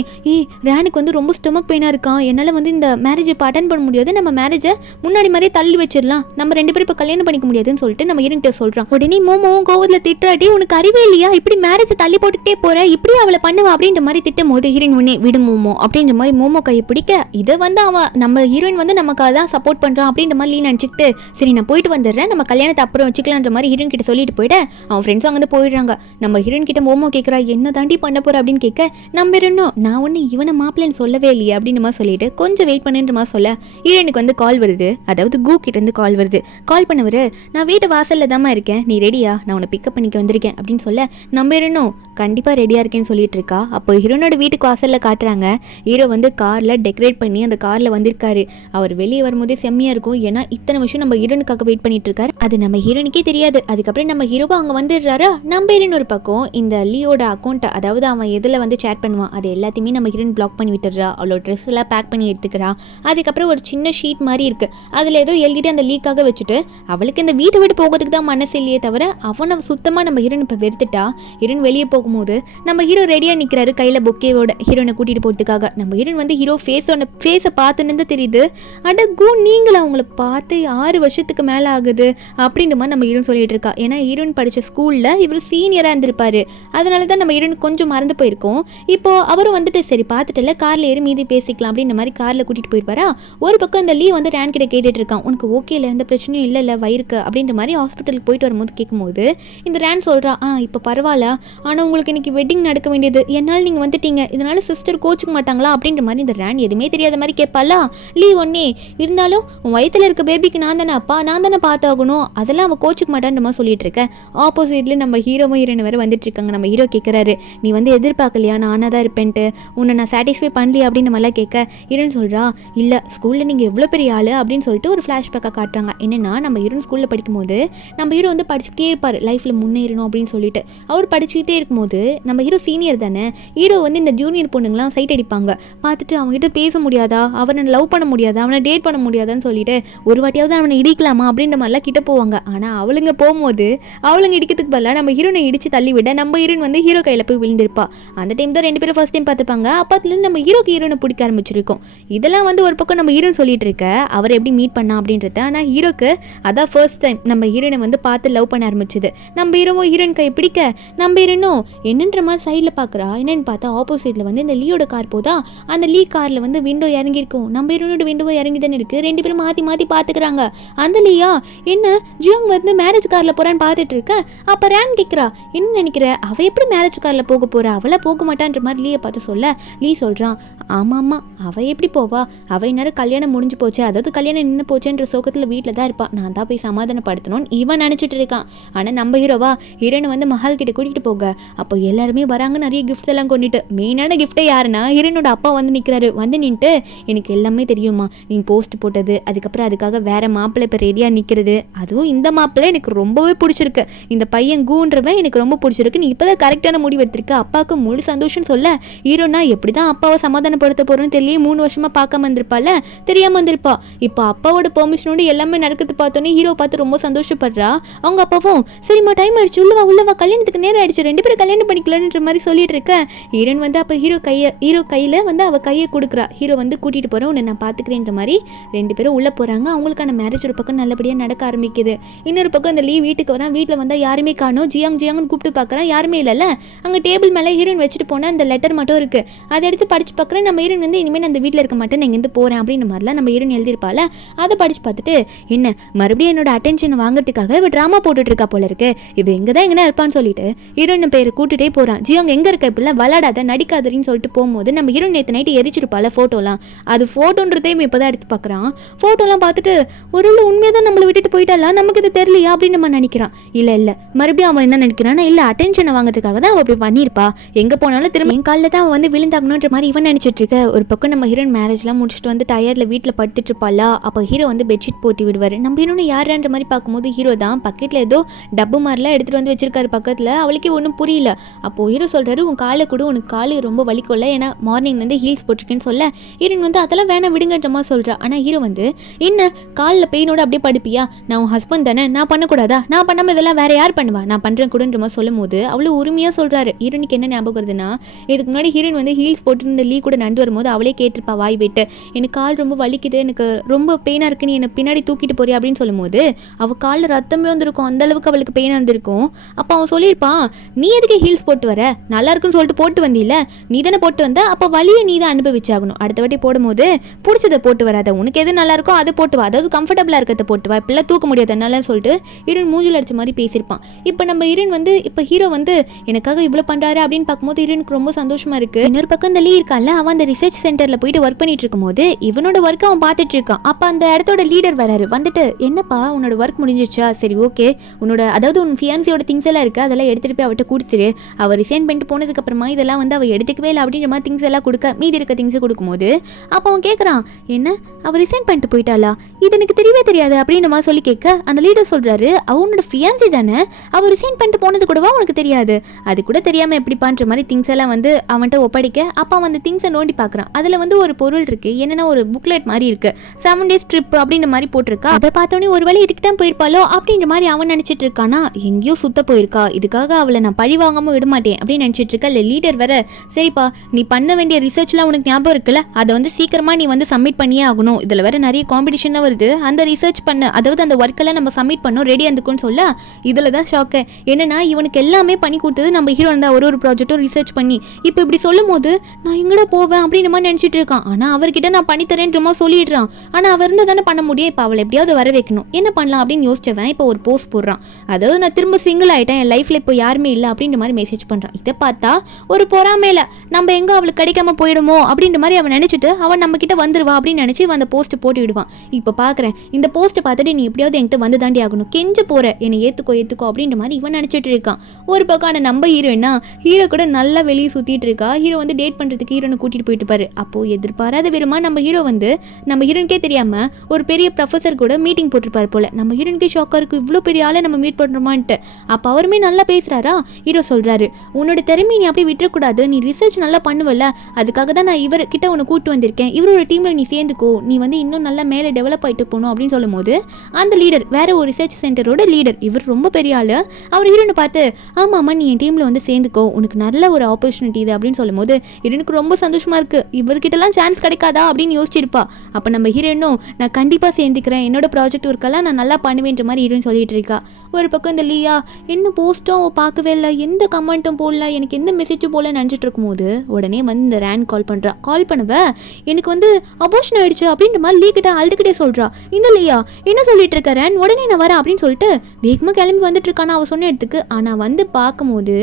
ரேனுக்கு வந்து ரொம்ப ஸ்டொமக் பெயினாக இருக்கான், என்னால் வந்து இந்த மேரேஜை இப்போ அட்டன் பண்ண முடியாது, நம்ம மேரேஜை முன்னாடி மாதிரியே தள்ளி வச்சிடலாம், நம்ம ரெண்டு பேரும் இப்போ கல்யாணம் பண்ணிக்க முடியாதுன்னு சொல்லிட்டு நம்ம இருக்கிட்ட சொல்கிறான். உடனே மோமோவும் கோவத்தில் திட்டாட்டி, உனக்கு அறிவே இல்லையா, இப்படி மேரேஜை தள்ளி போட்டுக்கிட்டே போற, இப்படி அவளை பண்ணுவா அப்படின்ற மாதிரி திட்டும் போது ஹீரோயின் உடனே விடு மோமோ அப்படின்ற மாதிரி மோமோ கையை பிடிக்க, இதை வந்து அவன் நம்ம ஹீரோயின் வந்து நமக்கு அதான் சப்போர்ட் பண்றான் அப்படின்ற மாதிரி லீ நினச்சிக்கிட்டு, சரி நான் போயிட்டு வந்துடுறேன், நம்ம கல்யாணத்தை அப்புறம் வச்சுக்கலான்ற மாதிரி ஹீரோயின் கிட்ட சொல்லிட்டு போயிட அவன் ஃப்ரெண்ட்ஸும் அங்கே போயிடுறாங்க. நம்ம ஹீரோயின் கிட்ட மோமோ கேட்குறா, என்ன தாண்டி பண்ண போற அப்படின்னு கேட்க, நம்ம இருந்தோம் நான் ஒன்று இவனை மாப்பிள்ளைன்னு சொல்லவே இல்லையே அப்படின்னு மாதிரி சொல்லிட்டு கொஞ்சம் வெயிட் பண்ணுன்ற மாதிரி சொல்ல ஹீரோயினுக்கு வந்து கால் வருது, அதாவது கூ கிட்ட இருந்து கால் வருது. கால் பண்ணவர், நான் வீட்டு வாசல்ல தாமா இருக்கேன், நீ ரெடியா, நான் உன்னை பிக்கப் பண்ணிக்க வந்திருக்கேன் அப்படின்னு சொல்ல நம்ம இருந்தோம் கண்டிப்பாக ரெடியாக இருக்கேன்னு சொல்லிட்டு இருக்கா. அப்போ ஹீரோனோட வீட்டுக்கு வாசலில் காட்டுறாங்க. ஹீரோ வந்து காரில் டெக்கரேட் பண்ணி அந்த காரில் வந்திருக்காரு. அவர் வெளியே வரும்போதே செம்மையாக இருக்கும், ஏன்னா இத்தனை வருஷம் நம்ம ஹீரோனுக்காக வெயிட் பண்ணிட்டு இருக்காரு, அது நம்ம ஹீரோனுக்கே தெரியாது. அதுக்கப்புறம் நம்ம ஹீரோவா அங்கே வந்துடுறாரா. நம்ம ஹீரோன் ஒரு பக்கம் இந்த லீயோட அக்கௌண்ட்டை, அதாவது அவன் எதில் வந்து சேட் பண்ணுவான் அது எல்லாத்தையுமே நம்ம ஹீரோன் பிளாக் பண்ணி விட்டுறா. அவளோட ட்ரெஸ் எல்லாம் பேக் பண்ணி எடுத்துக்கிறா. அதுக்கப்புறம் ஒரு சின்ன ஷீட் மாதிரி இருக்கு, அதில் ஏதோ எழுதிட்டு அந்த லீக்காக வச்சுட்டு அவளுக்கு இந்த வீட்டை விட்டு போகிறதுக்கு தான் மனசு இல்லையே தவிர அவனை சுத்தமாக நம்ம ஹீரோன் இப்போ வெறுத்துட்டா. ஹீரோன் வெளியே போகும்போது நம்ம ஹீரோ ரெடியாக நிற்கிறாரு கையில் பொக்கேவோட ஹீரோனை கூட்டிகிட்டு போகிறதுக்காக. நம்ம ஹீரோன் வந்து ஹீரோ ஃபேஸை பார்த்துன்னு தான் தெரியுது, அட கூ நீங்களா அவங்கள பார்த்து 6 வருஷத்துக்கு மேலே ஆகுது அப்படின்ற மாதிரி நம்ம ஹீரோன் சொல்லிட்டு இருக்கா. ஏன்னா ஹீரோன் படித்த ஸ்கூலில் இவர் சீனியராக இருந்திருப்பாரு, அதனால தான் நம்ம ஹீரோன் கொஞ்சம் மறந்து போயிருக்கோம். இப்போ அவரும் வந்துட்டு சரி பார்த்துட்டுல காரில் ஏறி மீதி பேசிக்கலாம் அப்படின்ற மாதிரி காரில் கூட்டிகிட்டு போயிருப்பாரா. ஒரு பக்கம் இந்த லீ வந்து ரேன் கிட்ட கேட்டுட்டு இருக்கான், உனக்கு ஓகே இல்லை, எந்த பிரச்சனையும் இல்லை வயிறுக்கு அப்படின்ற மாதிரி ஹாஸ்பிட்டலுக்கு போயிட்டு வரும்போது கேட்கும்போது இந்த ரேன் சொல்கிறா, இப்போ பரவாயில்ல, ஆனால் உங்களுக்கு இன்னைக்கு வெட்டிங் நடக்க வேண்டியது, என்னால் நீங்கள் வந்துட்டீங்க, இதனால சிஸ்டர் கோச்சிக்க மாட்டாங்களா அப்படின்ற மாதிரி இந்த ரேன் எதுவுமே தெரியாத மாதிரி கேட்பாளா. லீ ஒன்னே, இருந்தாலும் உன் வயிற்றுல இருக்க பேபிக்கு நான் தானே அப்பா, நான் தானே பார்த்தாகணும், அதெல்லாம் அவள் கோச்சிக்க மாட்டான்ற மாதிரி சொல்லிட்டு இருக்கேன். ஆப்போசிட்ல நம்ம ஹீரோவும் ஹீரோயின் வேறு வந்துட்டு இருக்காங்க. நம்ம ஹீரோ கேட்குறாரு, நீ வந்து எதிர்பார்க்கலையா நானாக தான் இருப்பேன்ட்டு, உன்னை நான் சாட்டிஸ்ஃபை பண்ணலையா அப்படின்னு மாதிரிலாம் கேட்க ஹீரோன்னு சொல்கிறா, இல்லை ஸ்கூலில் நீங்கள் எவ்வளோ பெரிய ஆள் அப்படின்னு சொல்லிட்டு ஒரு ஃப்ளாஷ்பேக்காக காட்டுறாங்க. என்னென்னா நம்ம ஹீரோன் ஸ்கூலில் படிக்கும்போது நம்ம ஹீரோ வந்து படிச்சுக்கிட்டே இருப்பார், லைஃப்பில் முன்னேறணும் அப்படின்னு சொல்லிட்டு. அவர் படிச்சுக்கிட்டே இருக்கும்போது நம்ம ஹீரோ சீனியர் தானே, ஹீரோ வந்து இந்த ஜூனியர் பொண்ணுங்களாம் சைட் அடிப்பாங்க, பார்த்துட்டு அவங்ககிட்ட பேச முடியாதா, அவனை லவ் பண்ண முடியாதா, அவனை டேட் பண்ண முடியாதான்னு சொல்லிட்டு ஒரு வாட்டியாவது அவனை இடிக்கலாமா அப்படின்ற மாதிரிலாம் கிட்ட போவாங்க. ஆனால் அவளுங்க போகும்போது அவளுங்க இடிக்கிறதுக்கு பதிலாக நம்ம ஹீரோனை இடித்து தள்ளி விட நம்ம ஹீரோயின் வந்து ஹீரோ கையில் போய் விழுந்திருப்பா. அந்த டைம் தான் 2 பேரும் ஃபர்ஸ்ட் டைம் பார்த்துப்பாங்க. அப்போதுலேருந்து நம்ம ஹீரோக்கு ஹீரோனை பிடிக்க ஆரம்பிச்சிருக்கோம். இதெல்லாம் வந்து ஒரு பக்கம் நம்ம ஹீரோன் சொல்லிட்டு இருக்க அவர் எப்படி மீட் பண்ணா அப்படின்றத. ஆனால் ஹீரோக்கு அதான் ஃபர்ஸ்ட் டைம் நம்ம ஹீரோனை வந்து பார்த்து லவ் பண்ண ஆரம்பிச்சுது. நம்ம ஹீரோவும் ஹீரோயின் கை பிடிக்க நம்ம ஹீரோனும் என்னன்ற மாதிரி சைடில் பார்க்குறா. என்னன்னு பார்த்தா ஆப்போசிட்டில் வந்து இந்த லீயோட கார் போதா, அந்த லீ காரில் வந்து விண்டோ இறங்கியிருக்கும், நம்ம ஹீரோனோட விண்டோவை இறங்கி தானே இருக்குது. 2 பேரும் மாற்றி மாற்றி பார்த்துக்கிறாங்க. அந்த லீயா என்ன ஜியோங் வந்து மேரேஜ் காரில் போகிறான்னு பார்த்துட்டு இருக்க. அப்போ ரேன் கேட்குறா, என்ன நினைக்கிற, அவள் எப்படி மேரேஜ் காரில் போக போகிறா, அவளை போக மாட்டான்ற மாதிரி லீயை பார்த்து சொல்ல லீ சொல்கிறான், ஆமாம் அவள் எப்படி போவா, அவள் இந்நேரம் கல்யாணம் முடிஞ்சு போச்சு, அதாவது கல்யாணம் நின்று போச்சுன்ற சோகத்தில் வீட்டில் தான் இருப்பான், நான் தான் போய் சமாதானப்படுத்தணும்னு இவன் நினச்சிட்டு இருக்கான். ஆனால் நம்ம ஹீரோவா ஹீரோனை வந்து மஹால் கிட்ட கூட்டிகிட்டு போக அப்போ எல்லாருமே வராங்க, நிறைய கிஃப்ட்ஸ் எல்லாம் கொண்டுட்டு. மெயினான கிஃப்ட்டை யாருன்னா ஹீரோனோட அப்பா வந்து நிற்கிறாரு. வந்து நின்ட்டு எனக்கு எல்லாமே தெரியுமா, நீங்கள் போஸ்ட் போட்டது, அதுக்கப்புறம் அதுக்காக வேற மாப்பிள்ளை இப்போ ரெடியாக நிற்கிறது, அதுவும் இந்த மாப்பிள்ளை எனக்கு ரொம்பவே பிடிச்சிருக்கு, இந்த பையன் கூன்றவன் எனக்கு ரொம்ப பிடிச்சிருக்கு, நீ இப்போ தான் கரெக்டான முடிவு எடுத்திருக்க, அப்பாவுக்கு முழு சந்தோஷம் சொல்ல ஹீரோனா எப்படி எப்படிதான் அப்பாவை சமாதானப்படுத்த போறோம்னு தெரியல 3 வருஷமா பார்க்காம வந்திருப்பால, தெரியாம வந்திருப்பா. இப்போ அப்பாவோட பெர்மிஷனோட எல்லாமே நடக்கிறது பார்த்தோன்னே ஹீரோ பார்த்து ரொம்ப சந்தோஷப்படுறா. அவங்க அப்பாவும் சரிம்மா டைம் ஆயிடுச்சு உள்ள வா கல்யாணத்துக்கு நேரம் ஆயிடுச்சு 2 பேரும் கல்யாணம் பண்ணிக்கலான்ற மாதிரி சொல்லிட்டு இருக்க. ஹீரோன் வந்து அப்போ ஹீரோ கையில வந்து அவ கையை கொடுக்குறா. ஹீரோ வந்து கூட்டிட்டு போறேன் உன்னை நான் பாத்துக்கிறேன்ற மாதிரி 2 பேரும் உள்ள போறாங்க. அவங்களுக்கான மேரேஜ் ஒரு பக்கம் நல்லபடியா நடக்க ஆரம்பிக்குது. இன்னொரு பக்கம் இந்த வீட்டுக்கு வரான். வீட்டில் வந்தா யாருமே காணோம். ஜியாங்னு கூப்பிட்டு பார்க்குறான், யாருமே இல்லைல்ல. அங்கே டேபிள் மேலே ஹீரோயின் வச்சுட்டு போனால் அந்த லெட்டர் மட்டும் இருக்குது. அதை எடுத்து படித்து பார்க்குறேன். நம்ம ஹீரோயின் வந்து இனிமேல் அந்த வீட்டில் இருக்க மாட்டேன், நான் இங்கேருந்து போகிறேன் அப்படின்ற மாதிரிலாம் நம்ம ஹீரோயின் எழுதியிருப்பால. அதை படித்து பார்த்துட்டு என்ன மறுபடியும் என்னோட அட்டென்ஷன் வாங்குறதுக்காக இவ ட்ராமா போட்டுட்டு இருக்கா போல இருக்கு, இவ எங்கே தான் எங்கன்னா இருப்பான்னு சொல்லிட்டு ஹீரோயின் பேரை கூட்டிகிட்டே போகிறான். ஜியாங் எங்கே இருக்க இப்படிலாம் விளாடாத நடிக்காதன்னு சொல்லிட்டு போகும்போது நம்ம ஹீரோயின் நேற்று நைட்டு எரிச்சிருப்பால ஃபோட்டோலாம், அது ஃபோட்டோன்றதையும் இப்போ தான் எடுத்து பார்க்குறான். ஃபோட்டோலாம் பார்த்துட்டு ஒரு உண்மையாக தான் நம்மளை விட்டுட்டு போயிட்டாலாம், நமக்கு இது தெரியலையா அப்படின்னு நம்ம நினைக்கிறான். இல்லை மறுபடியும் அவன் என்ன நினைக்கிறான்னா இல்லை அட்டென்ஷனை வாங்கிறதுக்காக தான் அவள் அப்படி பண்ணியிருப்பா, எங்கே போனாலும் திரும்ப என் காலில் தான் அவன் வந்து விழுந்தாகணுன்ற மாதிரி இவன் நினச்சிட்டு இருக்க. ஒரு பக்கம் நம்ம ஹீரோயின் மேரேஜ்லாம் முடிச்சுட்டு வந்து டயர்டில் வீட்டில் படுத்துட்டு இருப்பாளா. அப்போ ஹீரோ வந்து பெட்ஷீட் போட்டி விடுவார். நம்ம ஹீரோன்னு யாருன்ற மாதிரி பார்க்கும்போது ஹீரோ தான் பக்கெட்டில் ஏதோ டப்பு மாதிரிலாம் எடுத்துகிட்டு வந்து வச்சிருக்காரு பக்கத்தில். அவளுக்கே ஒன்றும் புரியல. அப்போது ஹீரோ சொல்கிறாரு உன் காலை கூட உனக்கு காலு ரொம்ப வலிக்கொள்ள, ஏன்னா மார்னிங்லேருந்து ஹீல்ஸ் போட்டிருக்கேன்னு சொல்ல ஹீரோயின் வந்து அதெல்லாம் வேணாம் விடுங்கன்ற மாதிரி சொல்கிறா. ஆனால் ஹீரோ வந்து என்ன காலில் பெயினோட அப்படியே படுப்பியா, நான் உன் ஹஸ்பண்ட் தானே, நான் பண்ணக்கூடாதா, நான் பண்ணாமல் இதெல்லாம் வேற யார் பண்ணுவா, நான் பண்ணுறேன் கூடன்ற மாதிரி சொல்லும் போது அவ்வளோ உரிமையாக சொல்கிறாரு. ஹீரோனுக்கு என்ன ஞாபகம் வருதுன்னா இதுக்கு முன்னாடி ஹீரோயின் வந்து ஹீல்ஸ் போட்டு லீ கூட நடந்து வரும்போது அவளே கேட்டிருப்பா வாய் விட்டு, எனக்கு கால் ரொம்ப வலிக்குது, எனக்கு ரொம்ப பெயினாக இருக்கு, நீ என்னை பின்னாடி தூக்கிட்டு போறியா அப்படின்னு சொல்லும்போது அவள் காலில் ரத்தமே வந்திருக்கும், அந்த அளவுக்கு அவளுக்கு பெயினாக இருந்திருக்கும். அப்போ அவன் சொல்லியிருப்பான் நீ எதுக்கு ஹீல்ஸ் போட்டு வர, நல்லா இருக்குன்னு சொல்லிட்டு போட்டு வந்தில்ல, நீ தானே போட்டு வந்த, அப்போ வலியை நீ தான் அனுபவிச்சாகணும், அடுத்த வாட்டி போடும்போது பிடிச்சதை போட்டு வராத, உனக்கு எது நல்லா இருக்கோ அதை போட்டு வா, அதாவது கம்ஃபர்டபுளாக இருக்கிறத போட்டு வா, இப்பெல்லாம் தூக்க முடியாது என்னால சொல்லிட்டு ஹீரோயின் மூஞ்சில் அடிச்ச மாதிரி பேசியிருப்பான். இப்போ நம்ம ஹீரோயின் வந்து இப்போ ஹீரோ வந்து எனக்காக இவ்வளோ பண்ணுறாரு அப்படின்னு பார்க்கும்போது ஹீரோனுக்கு ரொம்ப சந்தோஷமா இருக்கு. இன்னொரு பக்கம் இந்த லீ இருக்கான்ல, அவன் அந்த ரிசர்ச் சென்டரில் போயிட்டு ஒர்க் பண்ணிட்டு இருக்கும்போது இவனோட ஒர்க் அவன் பார்த்துட்டு இருக்கான். அப்போ அந்த இடத்தோட லீடர் வராரு. வந்துட்டு என்னப்பா உன்னோட ஒர்க் முடிஞ்சிச்சா, சரி ஓகே உன்னோட அதாவது உன் ஃபியான்சியோட திங்ஸ் எல்லாம் இருக்குது அதெல்லாம் எடுத்துகிட்டு போய் அவட்ட கொடுத்துரு, அவள் ரிசைன் பண்ணிட்டு போனதுக்கப்புறமா இதெல்லாம் வந்து அவள் எடுத்துக்கவே இல்லை அப்படின்ற மாதிரி திங்ஸ் எல்லாம் கொடுக்க மீதி இருக்க திங்ஸை கொடுக்கும்போது அப்போ அவன் கேட்குறான் என்ன அவள் ரிசைன் பண்ணிட்டு போயிட்டாளா, இது எனக்கு தெரியவே தெரியாது அப்படின்ற மாதிரி சொல்லி கேட்க அந்த லீடர் சொல்கிறாரு அவனோட ஃபியான்சி தானே, அவள் ரிசைன் பண்ணிட்டு போனது கூடவா உனக்கு தெரியாது, அது கூட தெரியாமல் எப்படி பண்ணுற மாதிரி திங்ஸ் எல்லாம் வந்து அவன்கிட்ட ஒப்படைக்க அப்போ அவன் அந்த திங்ஸை நோண்டி பார்க்குறான். அதில் வந்து ஒரு பொருள் இருக்குது, என்னென்னா ஒரு புக்லெட் மாதிரி இருக்குது, 7 days ட்ரிப் அப்படின்ற மாதிரி போட்டிருக்கா. அதை பார்த்தோன்னே ஒரு வேளை இதுக்கு தான் போயிருப்பாளோ அப்படின்ற மாதிரி அவன் நினச்சிட்டு இருக்கானா, எங்கேயோ சுத்த போயிருக்கா, இதுக்காக அவளை நான் பழி வாங்காமல் விட மாட்டேன் அப்படின்னு நினச்சிட்டு இருக்கா. இல்லை லீடர் வர சரிப்பா நீ பண்ண வேண்டிய ரிசர்ச்லாம் உனக்கு ஞாபகம் இருக்குல்ல, அதை வந்து சீக்கிரமாக நீ வந்து சப்மிட் பண்ணியே ஆகணும், இதில் வேற நிறைய காம்படிஷன்லாம் வருது, அந்த ரிசர்ச் பண்ண அதாவது அந்த ஒர்க்கெல்லாம் நம்ம சப்மிட் பண்ணோம் ரெடி இருந்துக்குன்னு சொல்ல இதில் தான் ஷாக்கு. என்னன்னா இவனுக்கு எல்லாமே பண்ணி கொடுத்தது நம்ம ஹீரோ இருந்தால் ஒரு ப்ராஜெக்டும் ரிசர்ச் பண்ணி இப்போ இப்படி சொல்லும் போது நான் எங்கடா போவேன் அப்படின்ற மாதிரி நினச்சிட்டு இருக்கான். ஆனால் அவர்கிட்ட நான் பண்ணித்தரேன்ற மாதிரி சொல்லிடுறான். ஆனால் அவர் இருந்தால் தானே பண்ண முடியும், இப்போ அவளை எப்படியாவது வர வைக்கணும், என்ன பண்ணலாம் அப்படின்னு யோசிச்சவன் இப்போ ஒரு போஸ்ட் போடுறான். அதாவது நான் திரும்ப சிங்கிள் ஆகிட்டேன், என் லைஃப்பில் இப்போ யாருமே இல்லை அப்படின்ற மாதிரி மெசேஜ் பண்ணுறான். இதை பார்த்தா ஒரு பொறாமையில நம்ம எங்கே அவளுக்கு கிடைக்காம போயிடுமோ அப்படின்ற மாதிரி அவன் நினச்சிட்டு அவன் நம்ம கிட்ட வந்துருவா அப்படின்னு நினச்சி அந்த போஸ்ட் போட்டு விடுவான். இப்போ பார்க்குறேன் இந்த போஸ்ட்டை பார்த்துட்டு நீ எப்படியாவது என்கிட்ட வந்து தாண்டி ஆகணும், கெஞ்ச போகிற என்னை ஏற்றுக்கோ அப்படின்ற மாதிரி இவன் நினச்சிட்டு இருக்கான். ஒரு பக்கம் நம்ம ஹீரோயினா ஹீரோ கூட நல்லா வெளியே சுற்றிட்டு இருக்கா. ஹீரோ வந்து டேட் பண்ணுறதுக்கு ஹீரோனை கூட்டிகிட்டு போயிட்டு பாரு. அப்போது எதிர்பாராத விதமா நம்ம ஹீரோ வந்து நம்ம ஹீரோனுக்கே தெரியாமல் ஒரு பெரிய ப்ரொஃபஸர் கூட மீட்டிங் போட்டிருப்பார் போல். நம்ம ஹீரோனுக்கே ஷாக்காக இருக்குது, இவ்வளோ பெரிய ஆளை நம்ம மீட் பண்ணுறோமான்ட்டு. அப்போ அவருமே நல்லா பேசுகிறாரா. ஹீரோ சொல்கிறாரு உன்னோட திறமையை நீ அப்படியே விட்டுறக்கூடாது, நீ ரிசர்ச் நல்லா பண்ணுவல, அதுக்காக தான் நான் இவர்கிட்ட உன்னை கூப்பிட்டு வந்திருக்கேன், இவரோட டீமில் நீ சேர்ந்துக்கோ, நீ வந்து இன்னும் நல்லா மேலே டெவலப் ஆகிட்டு போகணும் அப்படின்னு சொல்லும் போது அந்த லீடர் வேற ஒரு ரிசர்ச் சென்டரோட லீடர், இவர் ரொம்ப பெரிய ஆள், அவர் ஹீரோனை பார்த்து ஆமாம்மா நீ என் டீமில் வந்து சேர்ந்துக்கோ, உனக்கு நல்ல ஒரு ஆப்பர்ச்சுனிட்டி இது அப்படின்னு சொல்லும் போது ஹீரோனுக்கு ரொம்ப சந்தோஷமாக இருக்குது, இவர்கிட்டலாம் சான்ஸ் கிடைக்காதா அப்படின்னு யோசிச்சிருப்பா. அப்போ நம்ம ஹீரோனும் நான் கண்டிப்பாக சேர்ந்துக்கிறேன், என்னோட ப்ராஜெக்ட் ஒர்க்கெல்லாம் நான் நல்லா பண்ணுவேன்ற மாதிரி ஹீரோயின் சொல்லிட்டு இருக்கா. ஒரு பக்கம் இந்த லீயா என்ன போஸ்ட்டும் பார்க்கவே இல்லை, எந்த கமெண்ட்டும் போடல, எனக்கு எந்த மெசேஜும் போல நினச்சிட்டு இருக்கும்போது உடனே வந்து இந்த ரேன் கால் பண்ணுறா. கால் பண்ணுவேன் எனக்கு வந்து அபோஷன் ஆயிடுச்சு அப்படின்ற மாதிரி லீ கிட்ட அழுதுகிட்டே சொல்கிறா. இந்த லீயா என்ன சொல்லிட்டு இருக்க ரேன், உடனே நான் வரேன் அப்படின்னு சொல்லிட்டு வேகமாக கிளம்பி வந்துட்டு இருக்கானா அவள் சொன்ன இடத்துக்கு. ஆனால் வந்து பார்க்கும்போது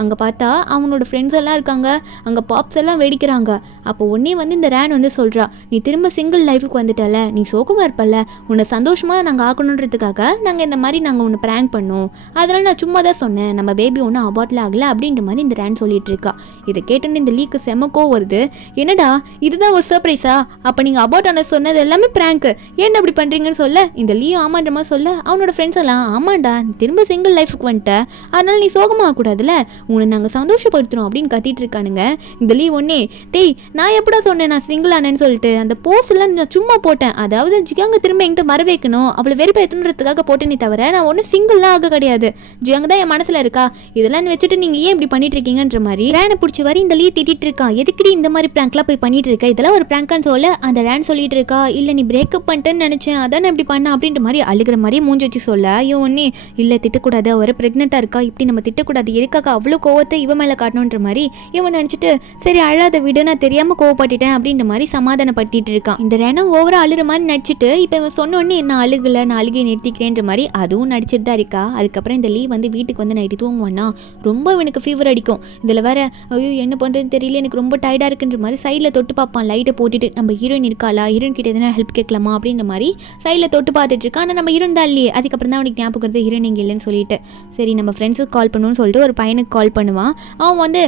அங்கே பார்த்தா அவனோட ஃப்ரெண்ட்ஸ் எல்லாம் இருக்காங்க, அங்கே பாப்ஸ் எல்லாம் வெடிக்கிறாங்க. அப்போ உடனே வந்து இந்த ரேன் வந்து சொல்கிறா நீ திரும்ப சிங்கிள் லைஃபுக்கு வந்துட்டல, நீ சோகமாக இருப்பல்ல, உன்னை சந்தோஷமாக நாங்கள் ஆக்கணுன்றதுக்காக நாங்கள் இந்த மாதிரி நாங்கள் உன்னை ப்ராங்க் பண்ணோம், அதனால் நான் சும்மா தான் சொன்னேன், நம்ம பேபி ஒன்றும் அபார்ட்டில் ஆகலை அப்படின்ற மாதிரி இந்த ரேன் சொல்லிட்டு இருக்கா. இதை கேட்டோன்னு இந்த லீக்கு செமக்கோ வருது. என்னடா இதுதான் ஒரு சர்ப்ரைஸா, அப்போ நீங்கள் அபார்ட் ஆன சொன்னது எல்லாமே ப்ராங்க், ஏன் அப்படி பண்ணுறீங்கன்னு சொல்ல இந்த லீயும் ஆமான்ற மாதிரி சொல்ல அவனோட ஃப்ரெண்ட்ஸ் எல்லாம் ஆமாண்டா நீ திரும்ப சிங்கிள் லைஃபுக்கு வந்துட்ட, அதனால் நீ சோகமாக கூடாதுல, உன்னை நாங்கள் சந்தோஷப்படுத்துகிறோம் அப்படின்னு கத்திட்டு இருக்கானுங்க. இந்த லீ ஒன்னே டேய் நான் எப்படா சொன்னேன் நான் சிங்கிள் ஆனேன்னு சொல்லிட்டு அந்த போஸ்ட்லாம் நான் சும்மா போட்டேன், அதாவது ஜியாங்க திரும்ப எங்கிட்ட வர வைக்கணும் அவளை வெறுப்பேற்றணுன்றதுக்காக போட்டேனே தவிர நான் ஒன்றும் சிங்கிள்லாம் ஆக கிடையாது, ஜியாங்க தான் என் மனசில் இருக்கா, இதெல்லாம் வச்சுட்டு நீங்கள் ஏன் இப்படி பண்ணிட்டு இருக்கீங்கன்ற மாதிரி ரேனை பிடிச்ச வரை இந்த லீ திட்டிட்டு இருக்கா. எதுக்கடி இந்த மாதிரி ப்ராங்க்லாம் போய் பண்ணிட்டு இருக்க, இதெல்லாம் ஒரு ப்ராங்கான்னு சொல்ல அந்த ரேன் சொல்லிட்டு இருக்கா, இல்லை நீ பிரேக்கப் பண்ணிட்டேன்னு நினச்சேன் அதான் நான் இப்படி பண்ண அப்படின்ற மாதிரி அழுகிற மாதிரி மூஞ்சி வச்சு சொல்ல இவன் ஒன்னே இல்லை திட்டக்கூடாது அவரை ப்ரெக்னெண்ட்டாக இருக்கா, இப்படி நம்ம திட்டக்கூடாது, எதுக்காக அவ்வளோ கோவத்தை இவன் மேலே காட்டணுன்ற மாதிரி இவன் நினச்சிட்டு சரி அழாத விடு நான் தெரியாமல் கோவப்பட்டுட்டேன் அப்படின்ற மாதிரி சமாதானப்படுத்திட்டு இருக்கான். இந்த ரேனம் ஓவரா அழுகிற மாதிரி நடிச்சிட்டு இப்போ இவன் சொன்னோடனே நான் அழுகலை நான் அழுகை நிறுத்திக்கிறேன்ற மாதிரி அதுவும் நடிச்சிட்டு தான் இருக்கா. அதுக்கப்புறம் இந்த லீ வந்து வீட்டுக்கு வந்து நைட்டு தூங்குவானா ரொம்ப இவனுக்கு ஃபீவர் அடிக்கும். இதில் வேற ஐயோ என்ன பண்ணுறதுன்னு தெரியல எனக்கு ரொம்ப டயர்டாக இருக்குன்ற மாதிரி சைடில் தொட்டு பார்ப்பான் லைட்டை போட்டுட்டு நம்ம ஹீரோயின் இருக்காளா ஹீரோயின் கிட்ட எதனா ஹெல்ப் கேட்கலாமா அப்படின்ற மாதிரி சைடில் தொட்டு பார்த்துட்டு இருக்கான். ஆனால் நம்ம ஹீரோயின் தான் இல்லையே. அதுக்கப்புறம் தான் அவனுக்கு ஞாபகம் வருது ஹீரோயின் இங்கே இல்லைன்னு சொல்லிட்டு சரி நம்ம ஃப்ரெண்ட்ஸுக்கு கால் பண்ணுவோன்னு சொல்லிட்டு ஒரு பையனுக்கு கால் பண்ணுவான். அவன் வந்து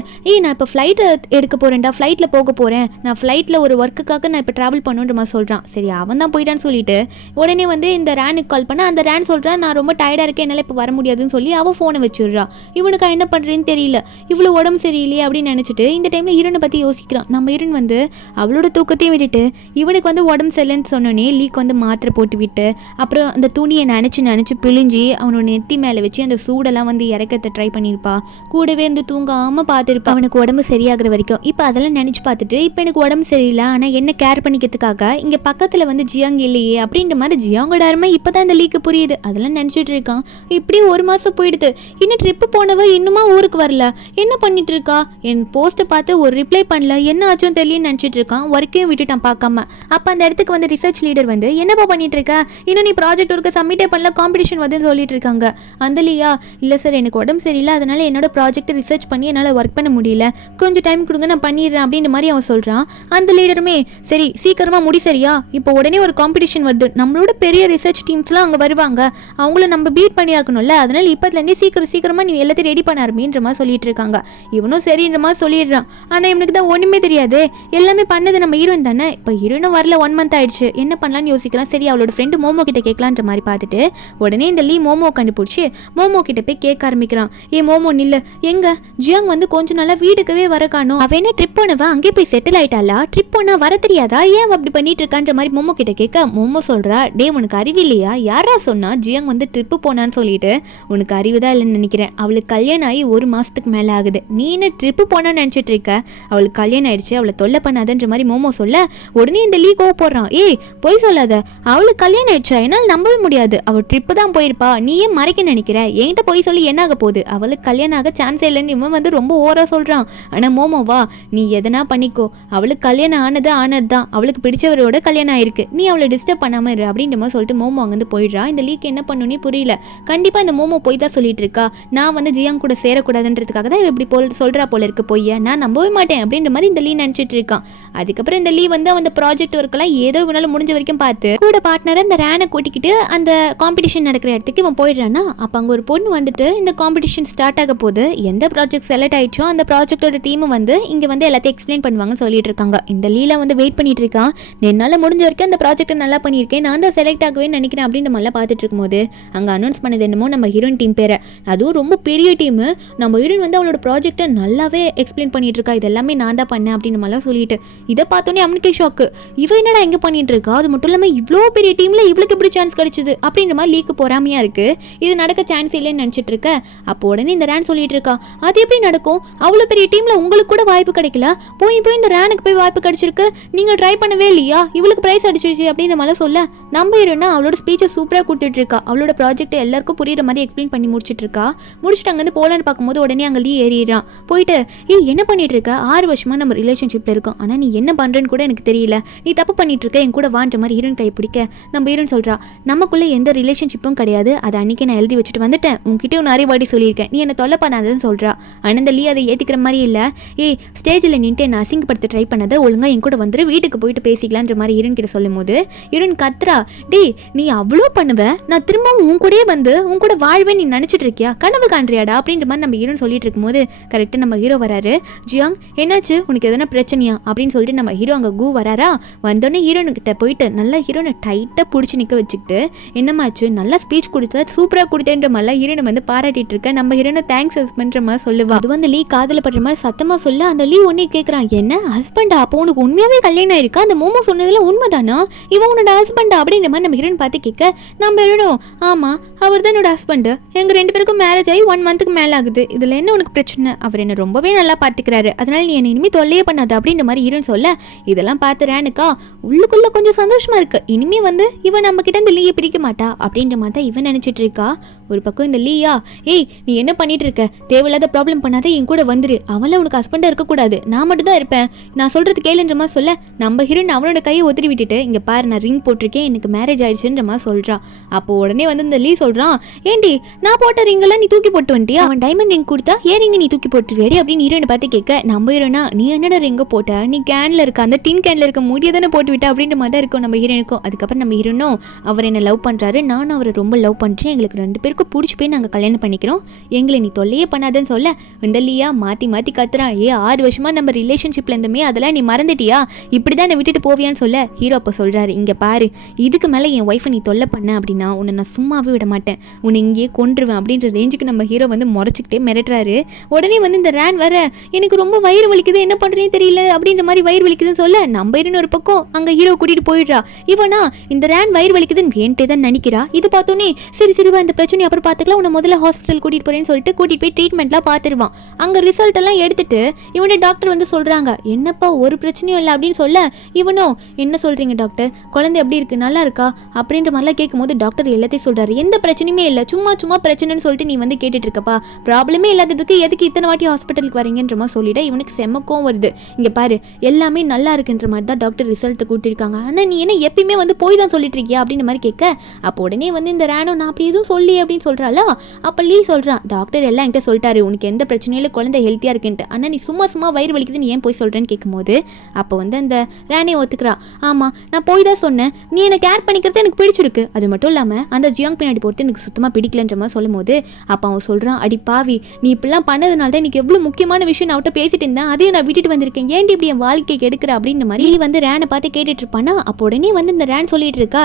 நான் இப்போ ஃப்ளைட் எடுக்க போகிறேன்டா ஃப்ளைட்டில் போக போகிறேன் நான் ஃப்ளைட்டில் ஒரு ஒர்க்குக்காக நான் இப்போ ட்ராவல் பண்ணுன்ற மாதிரி சொல்கிறான். சரி அவன் தான் போயிட்டான்னு சொல்லிட்டு உடனே வந்து இந்த ரேனுக்கு கால் பண்ண அந்த ரேன் சொல்கிறான் நான் ரொம்ப டயர்டாக இருக்கேன் என்னால் இப்போ வர முடியாதுன்னு சொல்லி அவன் ஃபோனை வச்சுடுறா. இவனுக்கு என்ன பண்ணுறேன்னு தெரியல இவ்வளோ உடம்பு சரியில்லையே அப்படின்னு நினச்சிட்டு இந்த டைமில் ஹீரோனை பற்றி யோசிக்கிறான். நம்ம ஹீரோன் வந்து அவளோட தூக்கத்தையும் விட்டுட்டு இவனுக்கு வந்து உடம்பு சரியில்லைன்னு சொன்னோன்னே லீக் வந்து மாத்திரை போட்டு விட்டு அப்புறம் அந்த துணியை நினச்சி பிழிஞ்சி அவனோட நெத்தி மேலே வச்சு அந்த சூடெல்லாம் வந்து இறக்கத்தை ட்ரை பண்ணியிருப்பா. கூடவே இருந்து தூங்காமல் பார்த்துருப்பா அவனுக்கு உடம்பு சரியாகிற வரைக்கும். இப்போ அதெல்லாம் நினச்சி பார்த்துட்டு இப்போ எனக்கு உடம்பு சரியில்லை ஆனால் என்ன கேர் பண்ணிக்கிறதுக்காக இங்கே பக்கத்தில் வந்து ஜியாங் இல்லையே அப்படின்ற மாதிரி ஜியாங்கோட அருமை இப்போ தான் இந்த லீக்கு புரியுது. அதெல்லாம் நினச்சிட்டு இருக்கான். இப்படி ஒரு மாதம் போயிடுது இன்னும் ட்ரிப்பு போனவ இன்னுமா ஊருக்கு வரல என்ன பண்ணிட்டு இருக்கா என் போஸ்ட்டை பார்த்து ஒரு ரிப்ளை பண்ணல என்ன ஆச்சும் தெரியலன்னு நினச்சிட்டு இருக்கான். ஒர்க்கையும் விட்டுட்டான் பார்க்காம. அப்போ அந்த இடத்துக்கு வந்து ரிசர்ச் லீடர் வந்து என்னப்பா பண்ணிட்டு இருக்க இன்னும் நீ ப்ராஜெக்ட் ஒர்க்கை சப்மிட்டே பண்ணல காம்படிஷன் வந்து சொல்லிட்டு இருக்காங்க. அந்த லீயா இல்லை சார் எனக்கு உடம்பு சரியில்லை அதனால என்னோட ப்ராஜெக்ட் ரிசர்ச் பண்ணி என்னால் ஒர்க் பண்ண முடியல கொஞ்சம் டைம் கொடுங்க நான் பண்ணிடுறேன் அப்படின்ற மாதிரி அவன் சொல்கிறான். அந்த லீடருமே சரி சீக்கிரமாக முடி சரியா இப்போ உடனே ஒரு காம்படிஷன் வருது நம்மளோட பெரிய ரிசர்ச் டீம்ஸ்லாம் அங்கே வருவாங்க அவங்கள நம்ம பீட் பண்ணி ஆக்கணும்ல அதனால இப்போதுலேருந்தே சீக்கிரமாக நீ எல்லாத்தையும் ரெடி பண்ண ஆரம்பின்ற மாதிரி சொல்லிட்டு இருக்காங்க. இவனும் சரின்ற மாதிரி சொல்லிடுறான். ஆனால் இவனுக்கு தான் ஒன்றுமே தெரியாது எல்லாமே பண்ணது நம்ம ஹீரோயின் தானே. இப்போ ஹீரோயினும் வரல 1 month ஆயிடுச்சு என்ன பண்ணலான்னு யோசிக்கிறான். சரி அவளோட ஃப்ரெண்டு மோமோ கிட்ட கேட்கலான்ற மாதிரி பார்த்துட்டு உடனே இந்த லீ மோமோ கண்டுபிடிச்சி மோமோ கிட்ட போய் கேட்க ஆரம்பிக்கிறான். மோமோ நில்ல எங்க ஜியாங் வந்து கொஞ்சம் நாளா வீட்டுக்கவே வர காணும் அவ என்ன ட்ரிப் போனவா அங்கே போய் செட்டில் ஆயிட்டாளா ட்ரிப் போனா வர தெரியாதா ஏன் அப்படி பண்ணிட்டு இருக்கான்ற மாதிரி மோமோ கிட்ட கேட்க மோமோ சொல்றா டே உனக்கு அறிவு இல்லையா யாரா சொன்னா ஜியாங் வந்து ட்ரிப்பு போனான்னு சொல்லிட்டு உனக்கு அறிவு தான் இல்லைன்னு நினைக்கிறேன் அவளுக்கு கல்யாணம் ஆகி 1 மாசத்துக்கு மேலே ஆகுது நீ என்ன ட்ரிப்பு போனான்னு நினச்சிட்டு இருக்க அவளுக்கு கல்யாணம் ஆயிடுச்சு அவளை தொல்லை பண்ணாதன்ற மாதிரி மோமோ சொல்ல உடனே இந்த லீ கோவ போடுறான். போய் சொல்லாத அவளுக்கு கல்யாணம் ஆயிடுச்சா என்னால் நம்பவே முடியாது அவள் ட்ரிப்பு தான் போயிருப்பா நீ ஏன் மறைக்க நினைக்கிற என்கிட்ட போய் சொல்லி என்ன ஆக போகுது அவளுக்கு கல்யாணம் ஆக சான்ஸ் இல்லைன்னு இவன் வந்து ரொம்ப ஓவரா சொல்றான். ஆனால் மோமோவா நீ எதனா பண்ணிக்கோ அவளுக்கு கல்யாணம் ஆனது தான் அவளுக்கு பிடிச்சவரோட கல்யாணம் ஆயிருக்கு நீ அவளை டிஸ்டர்ப் பண்ணாம இரு அப்படின்ற மாதிரி சொல்லிட்டு மோமோ அங்கேருந்து போயிடுறா. இந்த லீக் என்ன பண்ணுனே புரியல. கண்டிப்பா இந்த மோமோ போய் தான் சொல்லிட்டு இருக்கா நான் வந்து ஜியாங் கூட சேரக்கூடாதுன்றதுக்காக தான் இப்படி சொல்றா போல இருக்கு பொய்யா நான் நம்பவே மாட்டேன் அப்படின்ற மாதிரி இந்த லீ நினைச்சிட்டு இருக்கான். அதுக்கப்புறம் இந்த லீ வந்து அந்த ப்ராஜெக்ட் ஒர்க்கெல்லாம் ஏதோ இவனால முடிஞ்ச வரைக்கும் பார்த்து கூட பார்ட்னரை இந்த ரேனை கூட்டிக்கிட்டு அந்த காம்படிஷன் நடக்கிற இடத்துக்கு இவன் போயிடுறான்னா அப்போ அங்கே ஒரு பொண்ணு வந்துட்டு இந்த காம்படிஷன் ஸ்டார்ட் ஆக போது எந்த ப்ராஜெக்ட் செலக்ட் ஆயிடுச்சோ அந்த ப்ராஜெக்டோட டீம் வந்து இங்கே வந்து எல்லாத்தையும் எக்ஸ்பிளைன் பண்ணுவாங்கன்னு சொல்லிட்டு இருக்காங்க. இந்த லீல வந்து வெயிட் பண்ணிட்டு இருக்கான். என்னால் முடிஞ்ச வரைக்கும் அந்த ப்ராஜெக்டை நல்லா பண்ணியிருக்கேன் நான் தான் செலக்ட் ஆகவே நினைக்கிறேன் அப்படின்னு நம்மளாம் பார்த்துட்டு இருக்கும்போது அங்கே அனௌன்ஸ் பண்ணது என்னமோ நம்ம ஹீரோயின் டீம் பேரை அதுவும் ரொம்ப பெரிய டீமு நம்ம ஹீரோயின் வந்து அவளோட ப்ராஜெக்டை நல்லாவே எக்ஸ்பிளைன் பண்ணிட்டு இருக்கா இது எல்லாமே நான் தான் பண்ணேன் அப்படின்னு நம்மளாம் சொல்லிட்டு இதை பார்த்தோன்னே அவனுக்கே ஷாக்கு இவ என்னடா எங்கே பண்ணிட்டு இருக்கா அது மட்டும் இல்லாமல் இவ்வளோ பெரிய டீமில் இவளுக்கு எப்படி சான்ஸ் கிடைச்சிது அப்படின்ற மாதிரி லீக்கு பொறாமையாக இருக்குது இது நடக்க சான்ஸ் இல்லைன்னு நினச்சிட்டு இருக்க. அப்போ உடனே இந்த ரேன் சொல்லிட்டு இருக்கா அது எப்படி நடக்கும் அவ்வளோ பெரிய டீமில் உங்களுக்கு கூட வாய்ப்பு கிடைக்கல போய் இந்த ரேனுக்கு போய் வாய்ப்பு கிடைச்சிருக்கு நீங்கள் ட்ரை பண்ணவே இல்லையா இவளுக்கு ப்ரைஸ் அடிச்சிருச்சு அப்படின்ற மாதிரி சொல்ல நம்ம ஹீரோயினா அவளோட ஸ்பீச்சை சூப்பராக கொடுத்துட்டு இருக்கா அவளோட ப்ராஜெக்ட் எல்லாருக்கும் புரியுற மாதிரி எக்ஸ்பிளைன் பண்ணி முடிச்சிட்டு இருக்கா. முடிச்சுட்டு அங்கேருந்து போலான்னு பார்க்கும்போது உடனே அங்கே லீ ஏறிடுறான். போயிட்டு என்ன பண்ணிட்டு இருக்க 6 வருஷமா நம்ம ரிலேஷன்ஷிப்பில் இருக்கோம் ஆனால் நீ என்ன பண்ணுறேன்னு கூட எனக்கு தெரியல நீ தப்பு பண்ணிட்டு இருக்க என் கூட வான்ற மாதிரி ஹீரோயின் கை பிடிக்க நம்ம ஹீரோயின் சொல்கிறா நமக்குள்ளே எந்த ரிலேஷன்ஷிப்பும் கிடையாது அதை அன்றைக்கி நான் எழுதி வச்சுட்டு வந்துட்டேன் உங்ககிட்ட நிறைய வாட்டி சொல்லியிருக்கேன் நீ என்னை தொல்லை பண்ணாதன்னு சொல்கிறா. ஆனால் இந்த லீ அதை ஏற்றிக்கிற மாதிரி இல்லை ஸ்டேஜில் நின்று என்னை அசிங்கப்படுத்த ட்ரை பண்ணதை ஒழுங்காக என் கூட வந்துட்டு வீட்டுக்கு போயிட்டு பேசிக்கலான்ற மாதிரி ஹீரோயின் கிட்ட சொல்லும் போது ஹீரோயின் கத்ரா நீ அவ்வளோ பண்ணுவ நான் திரும்பவும் உன் கூடயே வந்து உன் கூட வாழ்வேன் நீ நினச்சிட்டு இருக்கியா கனவு காண்றியாடா அப்படின்ற மாதிரி நம்ம ஹீரோயின் சொல்லிட்டு இருக்கும்போது கரெக்டாக நம்ம ஹீரோ வராரு. ஜியாங் என்னாச்சு உனக்கு எதனா பிரச்சனையா அப்படின்னு சொல்லிட்டு நம்ம ஹீரோ அங்கே வராரா. வந்தோடனே ஹீரோனுக்கிட்ட போயிட்டு நல்லா ஹீரோனை டைட்டாக பிடிச்சி நிற்க வச்சுக்கிட்டு என்னமாச்சு நல்லா ஸ்பீச் கொடுத்தா சூப்பராக கொடுத்தேன்ற மாதிரிலாம் ஹீரோனை வந்து பாராட்டிட்டு இருக்க நம்ம ஹீரோனை தேங்க்ஸ் பண்ணுற மாதிரி சொல்லுவா. அது வந்து லீ காதில் படுற மாதிரி சத்தமாக சொல்ல அந்த லீ ஒன்னே கேட்குறான், என்ன ஹஸ்பண்டா? அப்போ உனக்கு உண்மையாவே கல்யாணம் ஆயிருக்கா? அந்த மோமோ சொன்னதுல உண்மைதானா? இவன் உன்னோட ஹஸ்பண்டா அப்படின்ற மாதிரி நம்ம ஹீரோயின் பார்த்து கேட்க, நம்ம ஹீரோனும் ஆமா அவர் தான் என்னோட ஹஸ்பண்டு, எங்க 2 பேருக்கும் மேரேஜ் ஆகி 1 மந்த்துக்கு மேலே ஆகுது, இதுல என்ன உனக்கு பிரச்சனை? அவர் என்ன ரொம்பவே நல்லா பார்த்துக்கிறாரு, அதனால நீ என்ன இனிமே தொல்லையே பண்ணாது அப்படின்ற மாதிரி ஹீரோயின் சொல்ல, இதெல்லாம் பார்த்து ரேனுக்கா உள்ளுக்குள்ள கொஞ்சம் சந்தோஷமா இருக்கு. இனிமே இவன் நம்ம கிட்ட இந்த லீயை பிரிக்க மாட்டா அப்படின்ற மாதிரி தான் இவன் நினைச்சிட்டு இருக்கா. ஒரு பக்கம் இந்த லீயா, ஏய் நீ என்ன பண்ணிட்டு இருக்க, தேவையில்லாத ப்ராப்ளம் பண்ணாத, என் கூட வந்துரு, அவள உனக்கு ஹஸ்பண்டா இருக்கக்கூடாது, நான் மட்டும் தான் இருப்பேன், நான் சொல்றது கேளுன்ற மாதிரி சொல்ல, நம்ம ஹீரோயின் அவனோட கையை ஒத்திரி விட்டுட்டு, இங்க பாரு நான் ரிங் போட்டிருக்கேன், எனக்கு மேரேஜ் ஆயிடுச்சுன்ற மாதிரி சொல்றான். அப்போ உடனே இந்த லீ சொல்றான், ஏண்டி நான் போட்ட ரிங்கெல்லாம் நீ தூக்கி போட்டு வந்துட்டியா? அவன் டைமண்ட் ரிங் கொடுத்தா ஏன் ரிங் நீ தூக்கி போட்டுருவியாடி அப்படின்னு ஹீரோயினை பார்த்து கேட்க, நம்ம ஹீரோனா நீ என்னடா ரிங்க போட்ட, நீ கேன்ல இருக்க அந்த டின் கேன்ல இருக்க முடிய தானே போட்டு விட்டா அப்படின்ற மாதிரி தான் இருக்கும் நம்ம ஹீரோனுக்கும். அதுக்கப்புறம் நம்ம ஹீரோனும் அவர் என்ன லவ் பண்றாரு, நானும் அவரை ரொம்ப லவ் பண்றேன், எங்களுக்கு 2 பேருக்கும் பிடிச்சி போய் நாங்கள் கல்யாணம் பண்ணிக்கிறோம், எங்களை நீ தொல்லையே பண்ணாதன்னு சொல்ல, இந்த லீயா மாற்றி மாற்றி கத்துறான், 6 வருஷமா நம்ம ரிலேஷன்ஷிப்ல இருந்தமே அதெல்லாம் நீ மறந்துட்டியா, இப்படிதான் என்னை விட்டுட்டு போவியான்னு சொல்ல, ஹீரோ அப்போ சொல்றாரு, இங்க பாரு இதுக்கு மேலே என் ஒய்ஃபை நீ தொல்லை பண்ண அப்படின்னா உன்னை நான் சும்மாவே விட மாட்டேன், உன்னை இங்கேயே கொன்றுவேன் அப்படின்ற ரேஞ்சுக்கு நம்ம ஹீரோ முறைச்சிக்கிட்டே மிரட்டுறாரு. உடனே இந்த ரேன் வர, எனக்கு ரொம்ப வயிறு வலிக்குது, என்ன பண்றேன்னு தெரியல அப்படின்ற மாதிரி வயிறு வலிக்குதுன்னு சொல்ல, நம்ம ஹீரோன்னு ஒரு பக்கம் அங்க ஹீரோ கூட்டிட்டு போயிடுறா. இவனா இந்த ரேன் வயிறு வலிக்குதுன்னு வேண்டே தான் நினைக்கிறா. இது பார்த்தோன்னே சரி சரிவா இந்த பிரச்சனை அப்புறம் பார்த்துக்கலாம், உன்னை முதல்ல ஹாஸ்பிட்டல் கூட்டிட்டு போறேன்னு சொல்லிட்டு கூட்டிட்டு போய் ட்ரீட்மெண்ட்லாம் பார்த்துருவான். அங்க ரிசல்ட் எல்லாம் எடுத்துட்டு இவனோட டாக்டர் சொல்றாங்க, என்னப்பா ஒரு பிரச்சனையும் இல்லை அப்படின்னு சொல்ல, இவனும் என்ன சொல்றீங்க டாக்டர், குழந்தை எப்படி இருக்கு, நல்லா இருக்கா அப்படின்ற மாதிரிலாம் கேட்கும்போது டாக்டர் எல்லாத்தையும் சொல்றாரு, எந்த பிரச்சனையுமே இல்லை, சும்மா சும்மா பிரச்சனைன்னு சொல்லிட்டு நீ கேட்டுட்டு இருக்கப்பா, ப்ராப்ளமே இல்லாததுக்கு எதுக்கு இத்தனை வாட்டி ஹாஸ்பிட்டலுக்கு வரீங்கன்ற மாதிரி சொல்லிட்டு இவனுக்கு செம்மக்கும் வருது. இங்க பாரு எல்லாமே நல்லா இருக்குன்ற மாதிரி தான் டாக்டர் ரிசல்ட் கொடுத்துருக்காங்க, ஆனா நீ என்ன எப்பயுமே போய் தான் சொல்லிட்டு இருக்கியா அப்படின்ற மாதிரி கேட்க, அப்போ உடனே இந்த ரேனோ நான் அப்படி எதுவும் சொல்லி அப்படின்னு சொல்றாளா. அப்ப லீ சொல்றான், டாக்டர் எல்லாம் என்கிட்ட சொல்லிட்டாரு உனக்கு எந்த பிரச்சனையும் இல்லை, குழந்தை ஹெல்த்தியா இருக்குன்ட்டு, ஆனா நீ சும்மா சும்மா வயிறு வலிக்குதுன்னு ஏன் போய் சொல்றேன்னு கேட்கும்போது அப்போ அந்த ரேனே ஒத்துக்கிறா, ஆமா நான் போய் தான் சொன்னேன், நீ என்ன கேர் பண்ணிக்கிறது எனக்கு பிடிச்சிருக்கு, அது மட்டும் இல்லாம அந்த ஜியாங் பின்னாடி போட்டு எனக்கு சுத்தமா பிடிக்கலன்ற மாதிரி சொல்லும் போது அப்போ அவன் சொல்றான், அடி பாவி நீ இப்பெல்லாம் பண்ணதுனால தான் எனக்கு எவ்வளவு முக்கியமான விஷயம் நான் அவட்ட பேசிட்டு இருந்தேன், அதையும் நான் விட்டுட்டு வந்திருக்கேன், ஏன்டி இப்படி என் வாழ்க்கைக்கு எடுக்கிற அப்படின்ற மாதிரி ரேனை பார்த்து கேட்டுட்டு இருப்பானா. அப்போ உடனே இந்த ரேன் சொல்லிட்டு இருக்கா,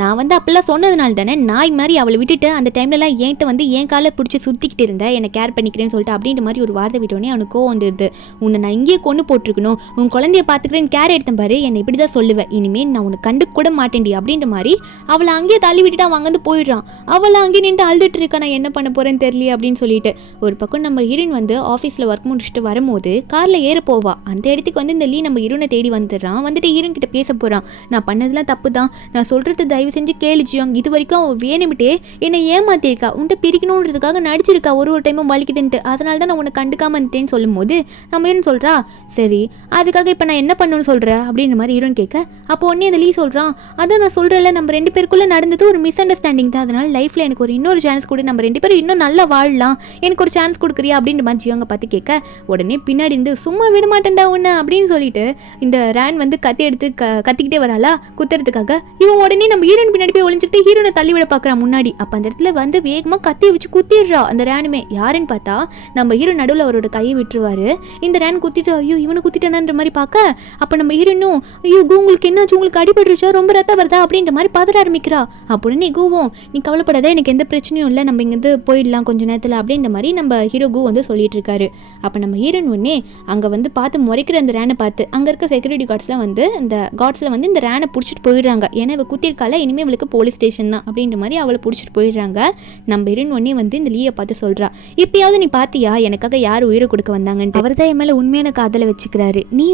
நான் அப்பெல்லாம் சொன்னதுனால தானே நாய் மாதிரி அவளை விட்டுட்டு அந்த டைம்லலாம் என்கிட்ட என் காலை பிடிச்சி சுத்திக்கிட்டு இருந்தேன், என்னை கேர் பண்ணிக்கிறேன்னு சொல்லிட்டு அப்படின்ற மாதிரி ஒரு வார்த்தை விட்டோடனே அவனுக்கு கோவம் வந்தது, உன்னை நான் இங்கேயே கொண்டு போட்டிருக்கணும், உன் குழந்தைய பார்த்துக்கிறேன்னு கேர் எடுத்தேன் பாரு, என்னை இப்படி தான் சொல்லுவேன், இனிமேல் நான் உன்னை கண்டு கூட மாட்டேன்டி அப்படின்ற மாதிரி அவளை அங்கேயே தள்ளி விட்டுட்டு அவன் அங்கேருந்து போயிடுறான். அவளை அங்கேயே நின்று அழுதுட்டு இருக்கா, நான் என்ன பண்ண போறேன்னு தெரியல அப்படின்னு சொல்லிட்டு. ஒரு பக்கம் நம்ம ஹீரோயின் ஆஃபீஸில் ஒர்க் முடிச்சுட்டு வரும்போது காரில் ஏற போவா. அந்த இடத்துக்கு இந்த லீ நம்ம ஹீரோனை தேடி வந்துடுறான். ஹீரோயின் கிட்ட பேச போகிறான், நான் பண்ணதெல்லாம் தப்பு தான், நான் சொல்கிறது தயவு செஞ்சு கேளு ஜியாங், இது வரைக்கும் அவன் வேணுமிட்டே என்னை ஏமாத்திருக்கா, உன்ட்ட பிரிக்கணுன்றதுக்காக நடிச்சிருக்கா, ஒரு டைமும் வலிக்குதுன்ட்டு, அதனால தான் நான் உன்னை கண்டுக்காம இருந்தேன்னு சொல்லும் போது நம்ம ஹீரோன் சொல்கிறா, சரி அதுக்காக இப்போ நான் என்ன பண்ணணும்னு சொல்கிறேன் அப்படின்ற மாதிரி ஹீரோன் கேட்க, அப்போ உடனே அந்த லீ சொல்கிறான், அதான் நான் சொல்கிறேன்ல நம்ம 2 பேருக்குள்ளே நடந்தது ஒரு மிஸ் அண்டர்ஸ்டாண்டிங் தான், அதனால லைஃப்பில் எனக்கு இன்னொரு சான்ஸ் கொடு, நம்ம 2 பேரும் இன்னும் நல்லா வாழலாம், எனக்கு ஒரு சான்ஸ் கொடுக்குறியா அப்படின்ற மாதிரி ஜியாங்க பார்த்து கேட்க, உடனே பின்னாடி இருந்து சும்மா விட மாட்டேன்டா உன்னை அப்படின்னு சொல்லிட்டு இந்த ரேன் கத்தி எடுத்து கத்திக்கிட்டே வராளா குத்துறதுக்காக. இவன் உடனே நம்ம ஹீரோயின் பின்னாடி போய் ஒளிஞ்சிட்டு ஹீரோனை தள்ளி விட பார்க்குறான் முன்னாடி. அப்போ அந்த இடத்துல வேகமாக கத்தியை வச்சு குத்திடுறா அந்த ரேனுமே. யாருன்னு பார்த்தா நம்ம ஹீரோ நடுவில் அவரோட கையை விட்டுருவாரு. இந்த ரேன் குத்திட்டு ஐயோ இவனை குத்திட்டானான்ற மாதிரி பார்க்க, அப்போ நம்ம ஹீரோனும் ஐயோ உங்களுக்கு என்னாச்சு, உங்களுக்கு அடிபட்டுருச்சா, ரொம்ப ரத்தம் வருதா அப்படின்ற மாதிரி பதற ஆரம்பிக்கிறா. அப்போ உடனே கூவும், நீ கவலைப்படாத, எனக்கு எந்த பிரச்சனையும் இல்லை, நம்ம இங்கேருந்து போயிடலாம் கொஞ்ச நேரத்தில் அப்படின்ற மாதிரி நம்ம ஹீரோ கூ சொல்லிட்டு இருக்காரு. அப்போ நம்ம ஹீரோயின் உடனே அங்கே பார்த்து முறைக்கிற அந்த ரேனை பார்த்து அங்கே இருக்க செக்யூரிட்டி கார்ட்ஸ்லாம் இந்த கார்ட்ஸில் இந்த ரேனை பிடிச்சிட்டு போயிடுறாங்க. ஏன்னா இவ குத்திருக்கால, இனிமேல் இவளுக்கு போலீஸ் ஸ்டேஷன் தான் அப்படின்ற மாதிரி அவளை பிடிச்சிட்டு போயிடுறாங்க. நம்ம ஹீரோயின் உடனே இந்த லீயை பார்த்து சொல்கிறா, இப்பயாவது நீ பார்த்தியா எனக்காக யார் உயிரை கொடுக்க வந்தாங்கன்ட்டு, அவர் தான் என் மேலே உண்மையான காதலை வச்சுக்கிறாரு, நீ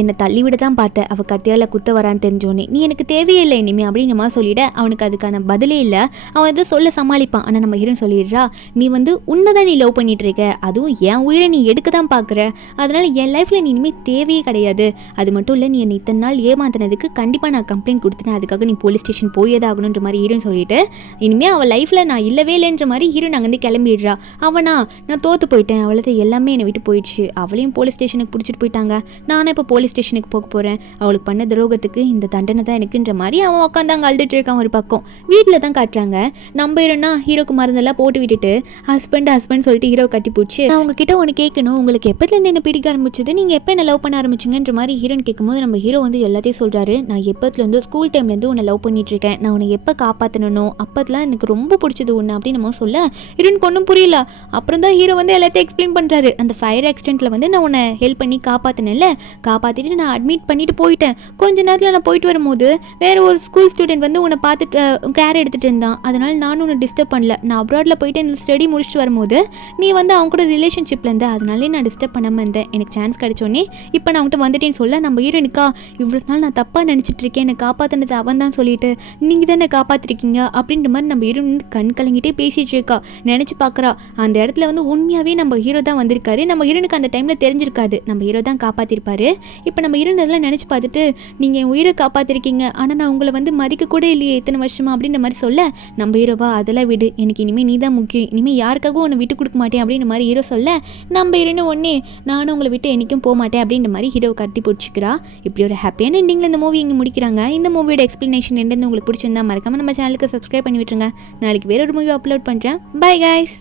என்னை தள்ளிவிட தான் பார்த்த, அவள் கத்தியால் குத்த வரான்னு தெரிஞ்சோன்னே நீ எனக்கு தேவையே இல்லை இனிமே அப்படின்ற மாதிரி சொல்லிட. அவனுக்கு அதுக்கான பதிலே இல்லை. அவன் எதோ சொல்ல சமாளிப்பான். ஆனால் நம்ம ஹீரோயின் சொல்லிடுறா, நீ உன்னதான் நீ லவ் பண்ணிட்டு இருக்க, அதுவும் என் உயிரை நீ எடுக்க தான் பார்க்குற, அதனால என் லைஃப்பில் நீ இனிமேல் தேவையே கிடையாது, அது மட்டும் இல்லை நீ என்னை இத்தனை நாள் ஏமாத்தினதுக்கு கண்டிப்பாக நான் கம்ப்ளைண்ட் கொடுத்துட்டேன், அதுக்காக நீ போலீஸ் ஸ்டேஷன் போயேதான் ஆகணுன்ற மாதிரி ஹீரோயின் சொல்லிட்டு இனிமேல் அவள் லைஃப்பில் நான் இல்லவே இல்லைன்ற மாதிரி ஹீரோயின் அங்கேருந்து கிளம்பிடுறா. அவனா நான் தோற்று போயிட்டேன், அவளது எல்லாமே என்னை விட்டு போயிடுச்சு, அவளையும் போலீஸ் ஸ்டேஷனுக்கு பிடிச்சிட்டு போயிட்டாங்க, நானும் இப்போ போலீஸ் ஸ்டேஷனுக்கு போக போகிறேன், அவளுக்கு பண்ண துரோகத்துக்கு இந்த தண்டனை தான் எனக்குன்ற மாதிரி அவன் உட்காந்து அங்கே அழுதுட்டு இருக்கான். ஒரு பக்கம் வீட்டில் தான் காட்டுறாங்க. நம்ம ஹீரோனா ஹீரோக்கு மருந்தெல்லாம் போட்டு விட்டுட்டு ஹஸ்பண்ட் சொல்லிட்டு ஹீரோ கட்டி போச்சு. அவங்க கிட்ட ஒன்று கேட்கணும், உங்களுக்கு எப்போதுலேருந்து என்ன பிடிக்க ஆரம்பிச்சது, நீங்கள் எப்போ என்ன லவ் பண்ண ஆரம்பிச்சிங்கன்ற மாதிரி ஹீரோன் கேட்கும்போது நம்ம ஹீரோ எல்லாத்தையும் சொல்கிறாரு. நான் எப்போதுலேருந்து ஸ்கூல் டைம்லேருந்து உன்னை லவ் பண்ணிட்டு இருக்கேன், நான் உன்னை எப்போ காப்பாற்றணும் அப்போதெல்லாம் எனக்கு ரொம்ப பிடிச்சது ஒன்று அப்படின்னு நம்ம சொல்ல ஹீரோனுக்கு ஒன்றும் புரியல. அப்புறம் தான் ஹீரோ எல்லாத்தையும் எக்ஸ்பிளைன் பண்ணுறாரு. அந்த ஃபயர் ஆக்சிடென்ட்டில் வந்து நான் உன்னை ஹெல்ப் பண்ணி காப்பாற்றினேன்ல, காப்பாற்றிட்டு நான் அட்மிட் பண்ணிட்டு போயிட்டேன். கொஞ்ச நேரத்தில் நான் போயிட்டு வரும்போது வேறு ஒரு ஸ்கூல் ஸ்டூடெண்ட் வந்து உன்னை பார்த்துட்டு கேர் எடுத்துகிட்டு இருந்தான். அதனால் நானும் உன்னை டிஸ்டர்ப் பண்ணல. நான் அப்ராடில் போயிட்டு என்னோட ஸ்டடி முடிச்சுட்டு வரும்போது நீ வந்து அவங்க கூட ரிலேஷன்ஷிப்பில் இருந்த, அதனாலே நான் டிஸ்டர்ப் பண்ணாமல் இருந்தேன். எனக்கு சான்ஸ் கிடைச்சோன்னே இப்போ நான் அவன்கிட்ட வந்துட்டேன்னு சொல்ல, நம்ம ஹீரோயினுக்கா இவ்வளோ நாள் நான் தப்பாக நினச்சிட்டு இருக்கேன், என்னை காப்பாற்றினது அவன் தான் சொல்லிட்டு நீங்கள் தான் என்னை காப்பாற்றிருக்கீங்க அப்படின்ற மாதிரி நம்ம ஹீரோயின் கண் கலங்கிட்டே பேசிகிட்டு இருக்கா. நினச்சி பார்க்குறா அந்த இடத்துல வந்து உண்மையாகவே நம்ம ஹீரோ தான் வந்திருக்காரு. நம்ம ஹீரோனுக்கு அந்த டைமில் தெரிஞ்சிருக்காது நம்ம ஹீரோ தான் காப்பாற்றிருப்பாரு. இப்போ நம்ம ஹீரோயின் அதெல்லாம் நினச்சி பார்த்துட்டு நீங்கள் என் உயிரை காப்பாற்றிருக்கீங்க, ஆனால் நான் உங்களை வந்து மதிக்க கூட இல்லையே இத்தனை வருஷமா அப்படின்ற மாதிரி சொல்ல, நம்ம ஹீரோவா அதெல்லாம் விடு, எனக்கு இனிமேல் நீ தான் முக்கியம், இனிமேல் யாருக்காகவும் உன்னை விட்டு கொடுக்க மாட்டேன் அப்படின்ற மாதிரி ஹீரோ சொல்ல, நம்ம ஹீரோன்னு ஒன்னே நானும் உங்களை விட்டு என்றைக்கும் போக மாட்டேன் அப்படின்ற மாதிரி ஹீரோவை கட்டி பிடிச்சிக்கிறா. இப்படி ஒரு ஹாப்பியான எண்டிங்கில் இந்த மூவி இங்கே முடிக்கிறாங்க. இந்த மூவியோட எக்ஸ்ப்ளனேஷன் என்னன்னு உங்களுக்கு பிடிச்சிருந்தா மறக்காம நம்ம சேனலுக்கு சப்ஸ்கிரைப் பண்ணி விட்டுருங்க. நாளைக்கு வேற ஒரு மூவி அப்லோட் பண்ணுறேன். Bye guys.